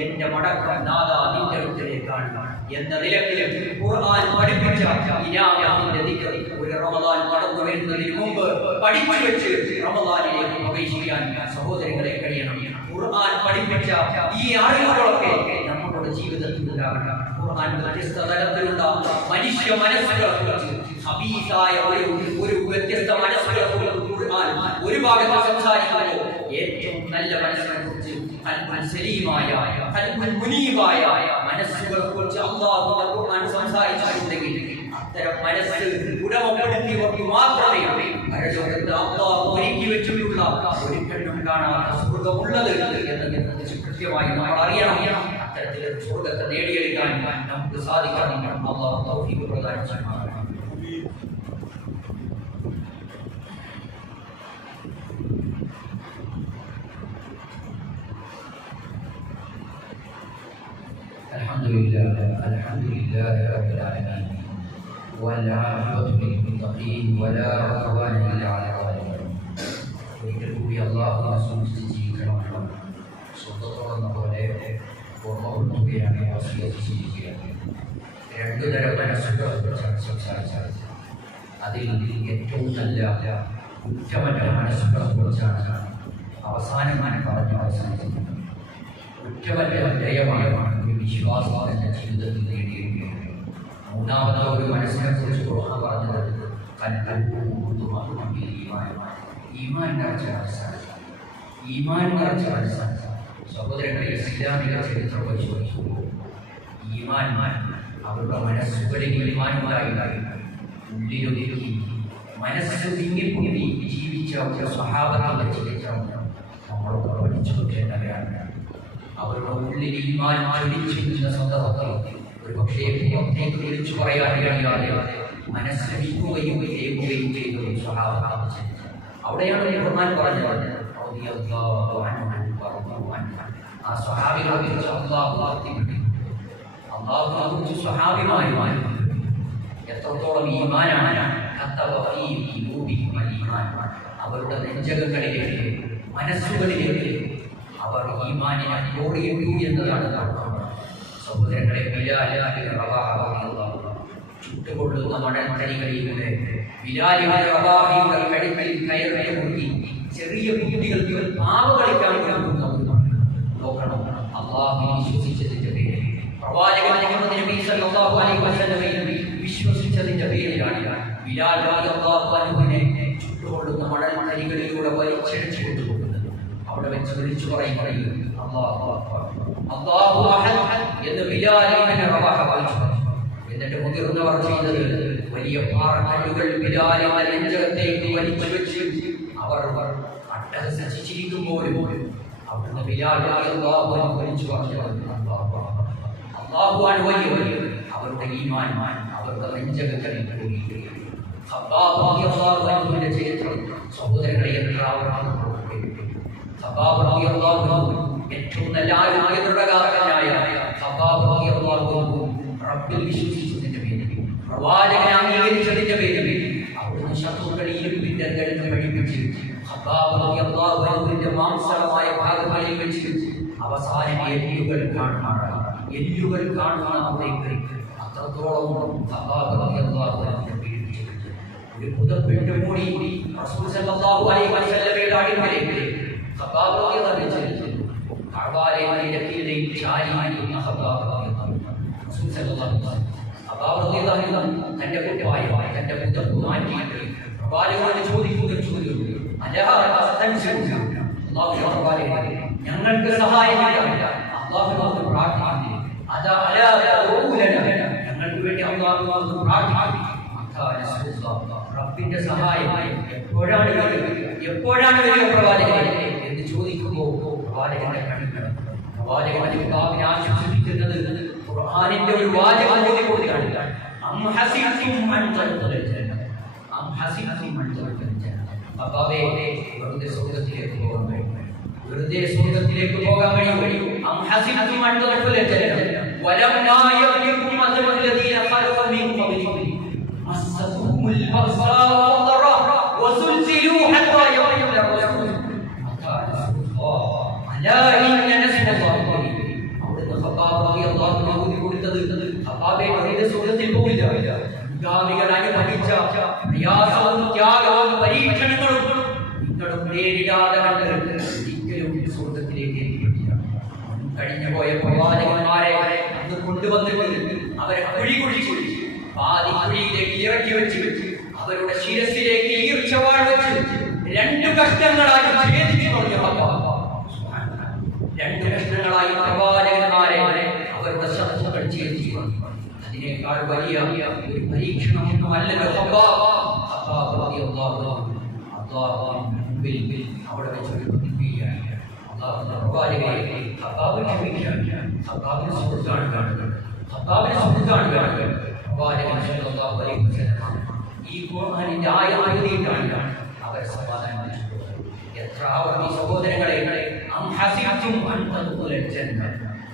എന്റെ മടക്കം നാദാ നിന്റെ അടുക്കലേക്കാണ് എന്ന നിലയ്ക്ക് ഖുർആൻ പഠിപ്പിച്ച ഇനാമത്തിന്റെ ദിക്ർ ഒരു റമദാൻ കടന്നു വരുന്നതിന് മുമ്പ് പഠിച്ചു വെച്ച് റമദാനിലേക്ക് പ്രവേശിക്കാൻ സഹോദരങ്ങളെ കഴിയണം. ഖുർആൻ പഠിപ്പിച്ച ഈ അറിവുകളൊക്കെ നമ്മുടെ ജീവിതത്തിൽ ഉണ്ടാകണം. ഖുർആൻ വ്യത്യസ്ത തരത്തിലുള്ള മനുഷ്യ മനസ്സുകളെക്കുറിച്ച്, ഹബീസായ ഒരു വ്യത്യസ്ത മനസ്സുകളെക്കുറിച്ച് ഖുർആൻ ഒരു ഭാഗത്ത് സംസാരിക്കുമ്പോൾ ഏറ്റവും നല്ല മനസ്സിനെ കുറിച്ച്, ഖൽബുൻ സലീമായ, ഖൽബുൻ മുനീബായ മനസ്സുകളെക്കുറിച്ച് അല്ലാഹുവിന്റെ ഖുർആൻ സംസാരിച്ചിട്ടുണ്ടെങ്കിൽ അത്തരം മനസ്സ് ഉടമപ്പെടുത്തിയവർക്ക് മാത്രമേ പരലോകത്ത് അല്ലാഹു ഒരുക്കി വെച്ചിട്ടുള്ള ഒരിക്കലും കാണാത്ത സ്വർഗ്ഗമുള്ളത് എന്ന് കൃത്യമായി നമ്മൾ അറിയണം. അത്തരത്തിലുള്ള സ്വർഗ്ഗത്തെ നേടിയെടുക്കാൻ നമുക്ക് സാധിക്കണം. അല്ലാഹു തൗഫീഖ് പ്രദാനം ചെയ്യുമാറാകട്ടെ. الحمد لله رب العالمين والعاقبة للمتقين ولا عدوان إلا على الظالمين. ഒരിക്കൽ കൂടി അല്ലാഹുവിനെ സൂക്ഷിച്ച് ജീവിക്കണമെന്ന് സ്വന്തത്തോടുന്ന പോലെ ഓർമ്മപ്പെടുത്തുകയാണ്, വസിയത്ത് ചെയ്യുകയാണ്. 2 തരം മനസ്സുകളെക്കുറിച്ചാണ് സംസാരിച്ചത്. അതിൽ ഏറ്റവും നല്ല കുറ്റമറ്റ മനസ്സുകളെക്കുറിച്ചാണ് അവസാനമായി പറഞ്ഞ് അവസാനിക്കുന്നത്. കുറ്റമറ്റ ഹൃദയമാണ് വിശ്വാസം എന്ന ജീവിതത്തിൽ നേടിയിരിക്കുകയാണ്. 3ാമത്തെ ഒരു മനസ്സിനെ കുറിച്ച് ഖുർആൻ പറഞ്ഞത് ഈമാൻ നിറച്ച മനസ്സാണ്. ഈമാൻ നിറച്ച മനസ്സാണ്. സഹോദരങ്ങളെ, ഇസ്ലാമിക ചരിത്രം പരിശോധിക്കുമ്പോൾ ഈമാൻ അവരുടെ മനസ്സുകളിൽ ഈമാനുണ്ടായി ഉള്ളിലൊതുക്കി മനസ്സ് തിങ്ങിപ്പൊങ്ങി ജീവിച്ച ഒരു സ്വഹാബത്തിന്റെ ചരിത്രം നമ്മളൊക്കെ പഠിച്ചു നോക്കേണ്ടവരാണ്. അവരുടെ ഉള്ളിൽ ഈമാൻ ജ്വലിച്ചിരുന്ന സന്ദർഭത്തിൽ ഒരു പക്ഷേ പുറത്തേക്ക് വിളിച്ചു പറയാൻ കഴിയാതെ മനസ്സിലിക്കുകയും കേൾക്കുകയും ചെയ്ത ഒരു സ്വഹാബത്തിന്റെ ചരിത്രം. അവിടെയാണ് ഖുർആൻ പറഞ്ഞത് ആ സ്വഹാബികളെ കുറിച്ച് അല്ലാഹു അല്ലാഹുവിനെ സ്വഹാബിമായി എത്രത്തോളം ഈമാനാണ് അവരുടെ നെഞ്ചകങ്ങളിലേക്ക്, മനസ്സുകളിലേക്ക് അവർ ഈമാനിനെ കോറിയിട്ടു എന്നതാണ് സഹോദരങ്ങളെ. ചുട്ടുകൊള്ളുന്ന മണൽത്തരികളിലൂടെ ബിലാലിന്റെ കടികളിൽ കയറി മുറുക്കി ചെറിയ കുട്ടികൾക്ക് പാവ കളിക്കാൻ നോക്കണം. അല്ലാഹുവിനെ വിശ്വസിച്ചതിന്റെ പേരിൽ, പ്രവാചകൻ മുഹമ്മദ് നബി സല്ലല്ലാഹു അലൈഹി വസല്ലമയിൽ വിശ്വസിച്ചതിന്റെ പേരിലാണ് ബിലാൽ റളിയല്ലാഹു അൻഹുവിനെ ചുട്ടുകൊള്ളുന്ന മണൽമണലികളിലൂടെ വലിച്ചെടുച്ചു കൊണ്ടുപോകുന്നത്. അവിടെ വെച്ച് വിളിച്ചു പറയുന്നത് അല്ലാഹു അക്ബർ, അല്ലാഹു അഹദ് എന്ന് ബിലാൽ ഇബ്നു റവാഹ പറഞ്ഞു. എന്നിട്ട് മുതിർന്നവർ ചെയ്തത് വലിയ പാറക്കല്ലുകൾ ബിലാലിന്റെ നെഞ്ചകത്തേക്ക് വലിച്ചു വെച്ച് അവർ അട്ടഹസിച്ചിരിക്കുമ്പോഴും അവിടുന്ന് ബിലാൽ റളിയല്ലാഹു അൻഹു വിളിച്ചു പറഞ്ഞു അല്ലാഹു അക്ബർ. അവരുടെ ഈമാൻ അവരുടെ നെഞ്ചകങ്ങളിൽ കൂടിയിരിക്കുകയാണ്. ഖബ്ബാബ് റളിയല്ലാഹു അൻഹുവിന്റെ ചരിത്രം സഹോദരങ്ങളെ എല്ലാവരും ഖബ്ബാബ് റളിയല്ലാഹു അൻഹു ഏറ്റവും നല്ല ആരോഗ്യദൃഢകാരനായ ഖബ്ബാബ് റളിയല്ലാഹു അൻഹു റബ്ബിൽ വിശ്വസിച്ചതിന്റെ പേരിൽ പ്രവാചകനെ അംഗീകരിച്ചതിന്റെ പേരിൽ അവിടുന്ന് ശത്രുക്കളെ ഇരുമ്പിന്റെ ഗളിൽ പഠിപ്പിച്ച് ഖബ്ബാബ് റളിയല്ലാഹു അൻഹുവിന്റെ മാംസളമായ ഭാഗങ്ങളിൽ വെച്ച് അവസാനം എല്ലുകൾ കാണുന്നതിലേക്ക് അത്രത്തോളം ഖബ്ബാബ് റളിയല്ലാഹു അൻഹു പീഡിപ്പിച്ചിട്ടുണ്ട്. ഒരു പുതപ്പിട്ട് മൂടി റസൂൽ സല്ലല്ലാഹു അലൈഹി വസല്ലമയുടെ അടുക്കലേക്ക് ഖബ്ബാബ് റളിയല്ലാഹു അൻഹു കഅബയിലെ കീഴിൽ ചാരിയിരിക്കുന്ന ഖബ്ബാബ് റളിയല്ലാഹു അൻഹു റസൂൽ സല്ലല്ലാഹു അലൈഹി വസല്ലം ഖബ്ബാബ് റളിയല്ലാഹു അൻഹു തന്റെ കുപ്പായം തന്റെ പുതപ്പ് മാറ്റിയിട്ട് പ്രവാചകനോട് ചോദിക്കുന്ന ചോദ്യം ഞങ്ങൾക്ക് സഹായമില്ല, അല്ലാഹുവിനോട് പ്രാർത്ഥിക്കുന്നു. ഞങ്ങൾക്ക് വേണ്ടി അല്ലാഹുവിനോട് പ്രാർത്ഥിക്കുന്നു. റബ്ബിന്റെ സഹായം എപ്പോഴാണ് വരിക പ്രവാചകനെ എന്ന് ചോദിക്കുമ്പോൾ പ്രവാചകന്റെ കണ്ണിക്കണം. പ്രവാചകനെ ആശ്വസിപ്പിക്കുന്നത് ഖുർആനിന്റെ ഒരു വാചകം ഓതി കൊടുത്താണ്. അം ഹസിബതും അൻ തദ്ഖുലുൽ ജന്ന, അം ഹസിബതും അൻ തദ്ഖുലുൽ ജന്ന. അല്ലാഹുവേ വെറുതെ സ്വർഗ്ഗത്തിലേക്ക് പോകാൻ കഴിയും, വെറുതെ സ്വർഗ്ഗത്തിലേക്ക് പോകാൻ കഴിയും. അം ഹസിബതും അൻ തദ്ഖുലുൽ ജന്ന വലമ്മാ യഅതികും മസലുൽ ലദീന ഖലൂ മിൻ ഖബ്ലികും മസ്സതുഹുൽ ബഅ്സാഉ വദ്ദറാ വസുൽസിലൂ ഹത്താ യഖൂല റസൂൽ മത്താ റസൂലുള്ളാഹ് അലാ ഇന്ന നസ്റല്ലാഹി ഖരീബ്. അവിടുന്ന് ഖബ്ബാബ് റളിയല്ലാഹു അൻഹു കൊടുത്തത് ഖബ്ബാബേ വെറുതെ സ്വർഗ്ഗത്തിൽ പോകില്ല. ഗാമികൾ അനുഭവിച്ച പ്രയാസവും ത്യാഗവും പരീക്ഷണങ്ങളും നിങ്ങളും നേരിടാതെ കണ്ട് ഒരിക്കലും സ്വർഗ്ഗത്തിലേക്ക് എത്തിയിട്ടില്ല. കഴിഞ്ഞു പോയ പ്രവാചകന്മാരെ അന്ന് കൊണ്ടുവന്നിട്ട് അവരെ കുഴി കുഴിച്ചു പാതി കുഴിയിലേക്ക് ഇറക്കി വെച്ച് അവരുടെ ശിരസിലേക്ക് ഈർച്ചവാൾ വെച്ച് രണ്ടു കഷ്ണങ്ങളായി ഛേദിച്ചു കളഞ്ഞു. രണ്ട് കഷ്ണങ്ങളായി പ്രവാചകന്മാരെ അവരുടെ ശത്രുക്കൾ ഛേദിച്ചു കളഞ്ഞു. അതിനേക്കാൾ വലിയ ഒരു പരീക്ഷണമൊന്നുമല്ലല്ലോ ഖബ്ബാബ് റളിയല്ലാഹു അൻഹു. അല്ലാഹുവിന്റെ മുമ്പിൽ അവിടെ വെച്ച് ഒരു പ്രതിക്രിയയാണ്. അല്ലാഹുവിന്റെ പ്രവാചകനെ ഖബ്ബാബിനെ ക്ഷമിക്കാൻ, ഖബ്ബാബിനെ സുഹൃത്താണ് കാണുന്നത്, ഖബ്ബാബിനെ സുഹൃത്താണ് കാണുന്നത്. പ്രവാചകൻ സല്ലല്ലാഹു അലൈഹി വസല്ലം ഈ ഖുർആനിന്റെ ആയത്ത് ഓതിയിട്ടാണ് അവരെ സമാധാനിപ്പിച്ചത്. എത്ര ആവർത്തി സഹോദരങ്ങളെ, അം ഹസിബതും അൻ തദ്ഖുലുൽ ജന്ന,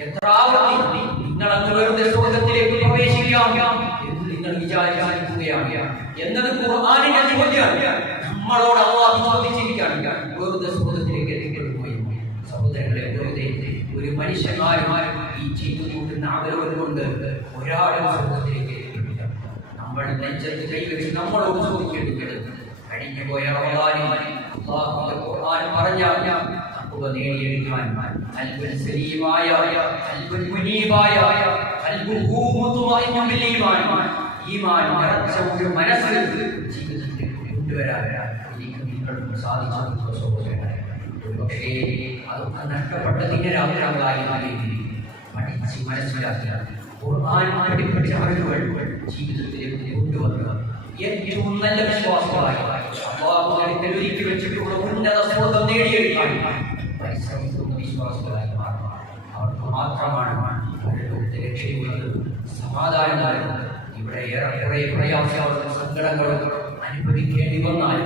എത്ര ആവർത്തി നിങ്ങൾ അങ്ങ് വെറുതെ സ്വർഗ്ഗത്തിലേക്ക് പ്രവേശിക്കാം എന്ന് നിങ്ങൾ വിചാരിക്കുകയാണ് എന്നത് ഖുർആനിന്റെ ചോദ്യമാണ്. നമ്മളോട് അല്ലാഹു ചോദിച്ചിരിക്കുകയാണ്, വെറുതെ സ്വർഗ്ഗത്തിലേക്ക് എത്തിക്കൊണ്ടുപോയി. സഹോദരങ്ങളെ, വെറുതെ ഒരു മനുഷ്യന്മാരും ഈ ചെയ്തു കൂട്ടുന്ന അവരവർ കൊണ്ട് ഒരാളും സ്വർഗ്ഗത്തിലേക്ക് എത്തിയിട്ടില്ല. നമ്മൾ നെഞ്ചത്ത് കൈവച്ച് നമ്മളോട് ചോദിക്കേണ്ടത് കഴിഞ്ഞു പോയ റമദാനിൽ അല്ലാഹുവിന്റെ ഖുർആൻ പറഞ്ഞ തഖ്വ നേടിയെടുക്കാൻ ഖൽബുൻ സലീമായ, ഖൽബുൻ മുനീബായ, ഖൽബുഹു മുത്മഇന്നുൻ ബിൽ ഈമാൻ, ഈമാൻ നിറച്ച ഒരു മനസ്സ് ജീവിതത്തിലേക്ക് കൊണ്ടുവരാൻ എനിക്ക് നിങ്ങൾക്കും സാധിച്ചു സഹോദരങ്ങളെ. ഒരുപക്ഷേ അതൊക്കെ നഷ്ടപ്പെട്ടതിന്റെ രാത്രികളായി പഠിച്ച് മനസ്സിലാക്കിയ ഖുർആൻ പഠിപ്പിച്ച അറിവുകൾ ജീവിതത്തിലേക്ക് കൊണ്ടുവന്നത് ഏറ്റവും നല്ല വിശ്വാസമായി അല്ലാഹുവിനെ ഒരുക്കി വെച്ചിട്ടുള്ള ഉന്നത സ്വർഗ്ഗം നേടിയെടുക്കാൻ പരിശ്രമിക്കുന്ന വിശ്വാസികളായി മാറുക. അവർക്ക് മാത്രമാണ് അവരുടെ രക്ഷയുള്ളത്, സമാധാനങ്ങളും. ഇവിടെ ഏറെക്കുറെ പ്രയാസങ്ങളും സങ്കടങ്ങളും അനുഭവിക്കേണ്ടി വന്നാൽ,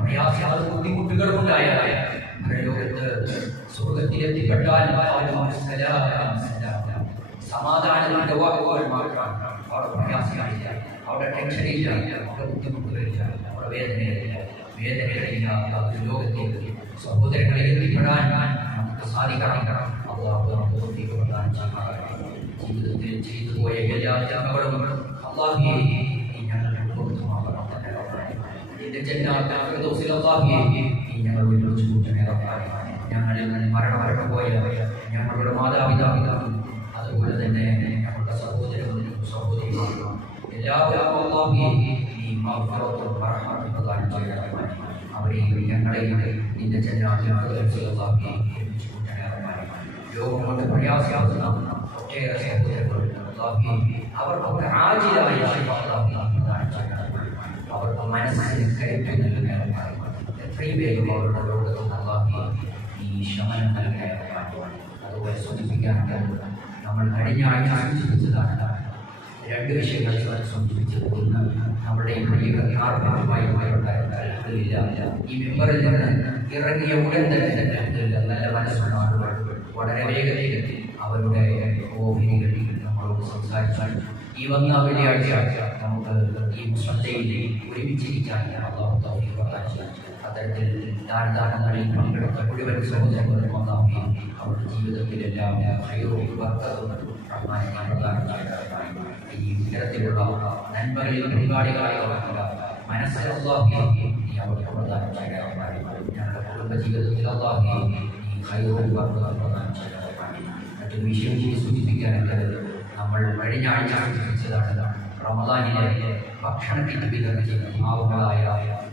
പ്രയാസങ്ങളും ബുദ്ധിമുട്ടുകളും ഉണ്ടായാൽ ലോകത്ത് സ്വർഗ്ഗത്തിലെത്തിപ്പെട്ടാൽ സമാധാനത്തിന്റെ വാക്കുകൾ മാത്രമാണ്. അവിടെ പ്രയാസമില്ല, അവിടെ ടെൻഷനില്ല, അവിടെ ബുദ്ധിമുട്ടുകളില്ല, അവിടെ വേദനകളില്ല. ലോകത്തേക്ക് സഹോദരങ്ങളെ എത്തിപ്പെടാൻ നമുക്ക് സാധിക്കണം. അല്ലാഹു നമുക്ക് തൗഫീഖ് പ്രദാനം ചെയ്യുമാറാകട്ടെ. ജീവിതത്തിൽ ചെയ്തു പോയ എല്ലാ ത്യാഗങ്ങളും അല്ലാഹുവേ നീ ഞങ്ങൾക്ക് പുറത്തുമാകണം. നിന്റെ ജന്നാത്തുൽ ഫിർദൗസിൽ അല്ലാഹുവേ നീ ഞങ്ങളെ ഒരുമിച്ച് കൂട്ടണേ റബ്ബേ. ഞങ്ങളിൽ നിന്ന് മരണപ്പെട്ടു പോയ ഞങ്ങളുടെ മാതാപിതാക്കൾ, അതുപോലെ തന്നെ ഞങ്ങളുടെ ചെയ്യണമായിരുന്നു. അവരെയും ഞങ്ങളെയും നിന്റെ ജനാധിപത്യ ലോകം കൊണ്ട് പ്രയാസമാകുന്ന ഒട്ടേറെ സഹോദരങ്ങളുണ്ട്. അവർക്ക് ആജിലായ അവർക്ക് മനസ്സിന് കരുത്ത് നൽകുന്നവരുമായി എത്രയും പേരും അവരുടെ ലോകത്ത് ഈ ശമനം നൽകുന്നവരുമായി. അതുപോലെ സൂചിപ്പിക്കാറുണ്ട്, നമ്മൾ കഴിഞ്ഞ ആഴ്ച സൂചിപ്പിച്ചതാണ് രണ്ട് വിഷയങ്ങൾ സൂചിപ്പിച്ചത്. ഒന്ന്, നമ്മുടെ പ്രിയകർത്താർമായി ഈ മെമ്പറിൽ നിന്ന് ഇറങ്ങിയ ഉടൻ തന്നെ നല്ല മനസ്സുള്ള ആളുകൾ വളരെ വേഗത്തിൽ അവരുടെ ഓഹരികൾ നമ്മളോട് സംസാരിച്ചാൽ ഈ വന്ന വെള്ളിയാഴ്ച നമുക്ക് ഈ മുസ്ലിം ഒരുമിച്ചിരിക്കാൻ അത്തരത്തിൽ ദാനങ്ങളിൽ പങ്കെടുത്ത മുഴുവൻ സഹോദരങ്ങളും വന്നാവുകയും അവരുടെ ജീവിതത്തിലെല്ലാം ഈ ഇത്തരത്തിലുള്ള നന്മകളിൽ പരിപാടികളായി മനസ്സിലാക്കുകയും നീ അവർക്ക് പ്രദാനം ചെയ്യാറുണ്ടായി. ഞങ്ങളുടെ കുടുംബ ജീവിതത്തിൽ മറ്റൊരു വിഷയം സൂചിപ്പിക്കാനുള്ളത്, നമ്മൾ കഴിഞ്ഞ ആഴ്ച സൂചിപ്പിച്ചതാണ് റമദാനിലെ ഭക്ഷണത്തിന് വിതരണം ചെയ്യുന്ന പാവങ്ങളായ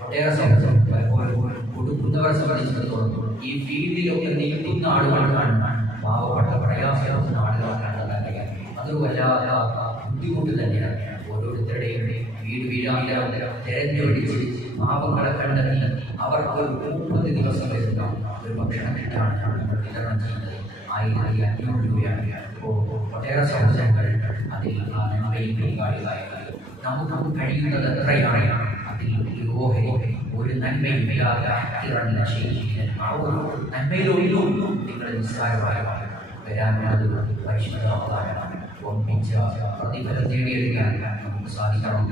ഒട്ടേറെ സൗകര്യം പലപ്പോഴും കൊടുക്കുന്നവരെ സംബന്ധിച്ചിടത്തോളം ഈ ഫീൽഡിലൊക്കെ നീക്കുന്ന ആളുകൾക്കാണ് പാവപ്പെട്ട പ്രയാസപ്പെടുന്ന ആളുകൾക്കാണ് അറിയാം. അതൊരു വല്ലാത്ത ബുദ്ധിമുട്ട് തന്നെയാണ്. ഓരോരുത്തരുടെയും വീട് വീടാന്തരം തിരഞ്ഞുപിടിച്ച് പാവങ്ങളെ കണ്ടെത്തി അവർക്ക് 30 ദിവസം വരുന്ന ഒരു ഭക്ഷണം കിട്ടാണ് നമ്മൾ വിതരണം ചെയ്യുന്നത്. 1500 രൂപയാണ്. ഇപ്പോൾ ഒട്ടേറെ സൗകര്യങ്ങൾ അതിൽ നന്മയും പരിപാടികളായത് നമുക്ക് കഴിയുന്നത് എത്രയാണ് അതിൽ ഒരു ഓഹരി ഒരു നന്മയും നന്മയിലൊന്നും നിങ്ങൾ നിസ്സാരമായ വരാനുള്ളത് പരിശുദ്ധമാണ്. ഒന്നിച്ച പ്രതിഫലം നേടിയെടുക്കാൻ നമുക്ക് സാധിക്കണം.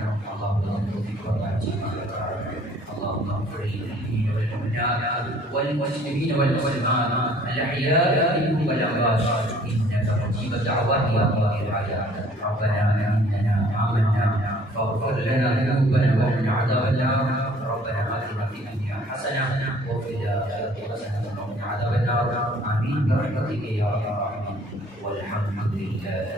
اللهم اغفر للمؤمنين والمؤمنات والمسلمين والمسلمات الاحياء منهم والاموات انك مجيب الدعوات يا قاضي الحاجات. ربنا اننا امنا فاغفر لنا ذنوبنا وقنا عذاب النار. ربنا اتنا في الدنيا حسنه وفي الاخره حسنه وقنا عذاب النار. امين برحمتك يا ارحم الراحمين والحمد لله.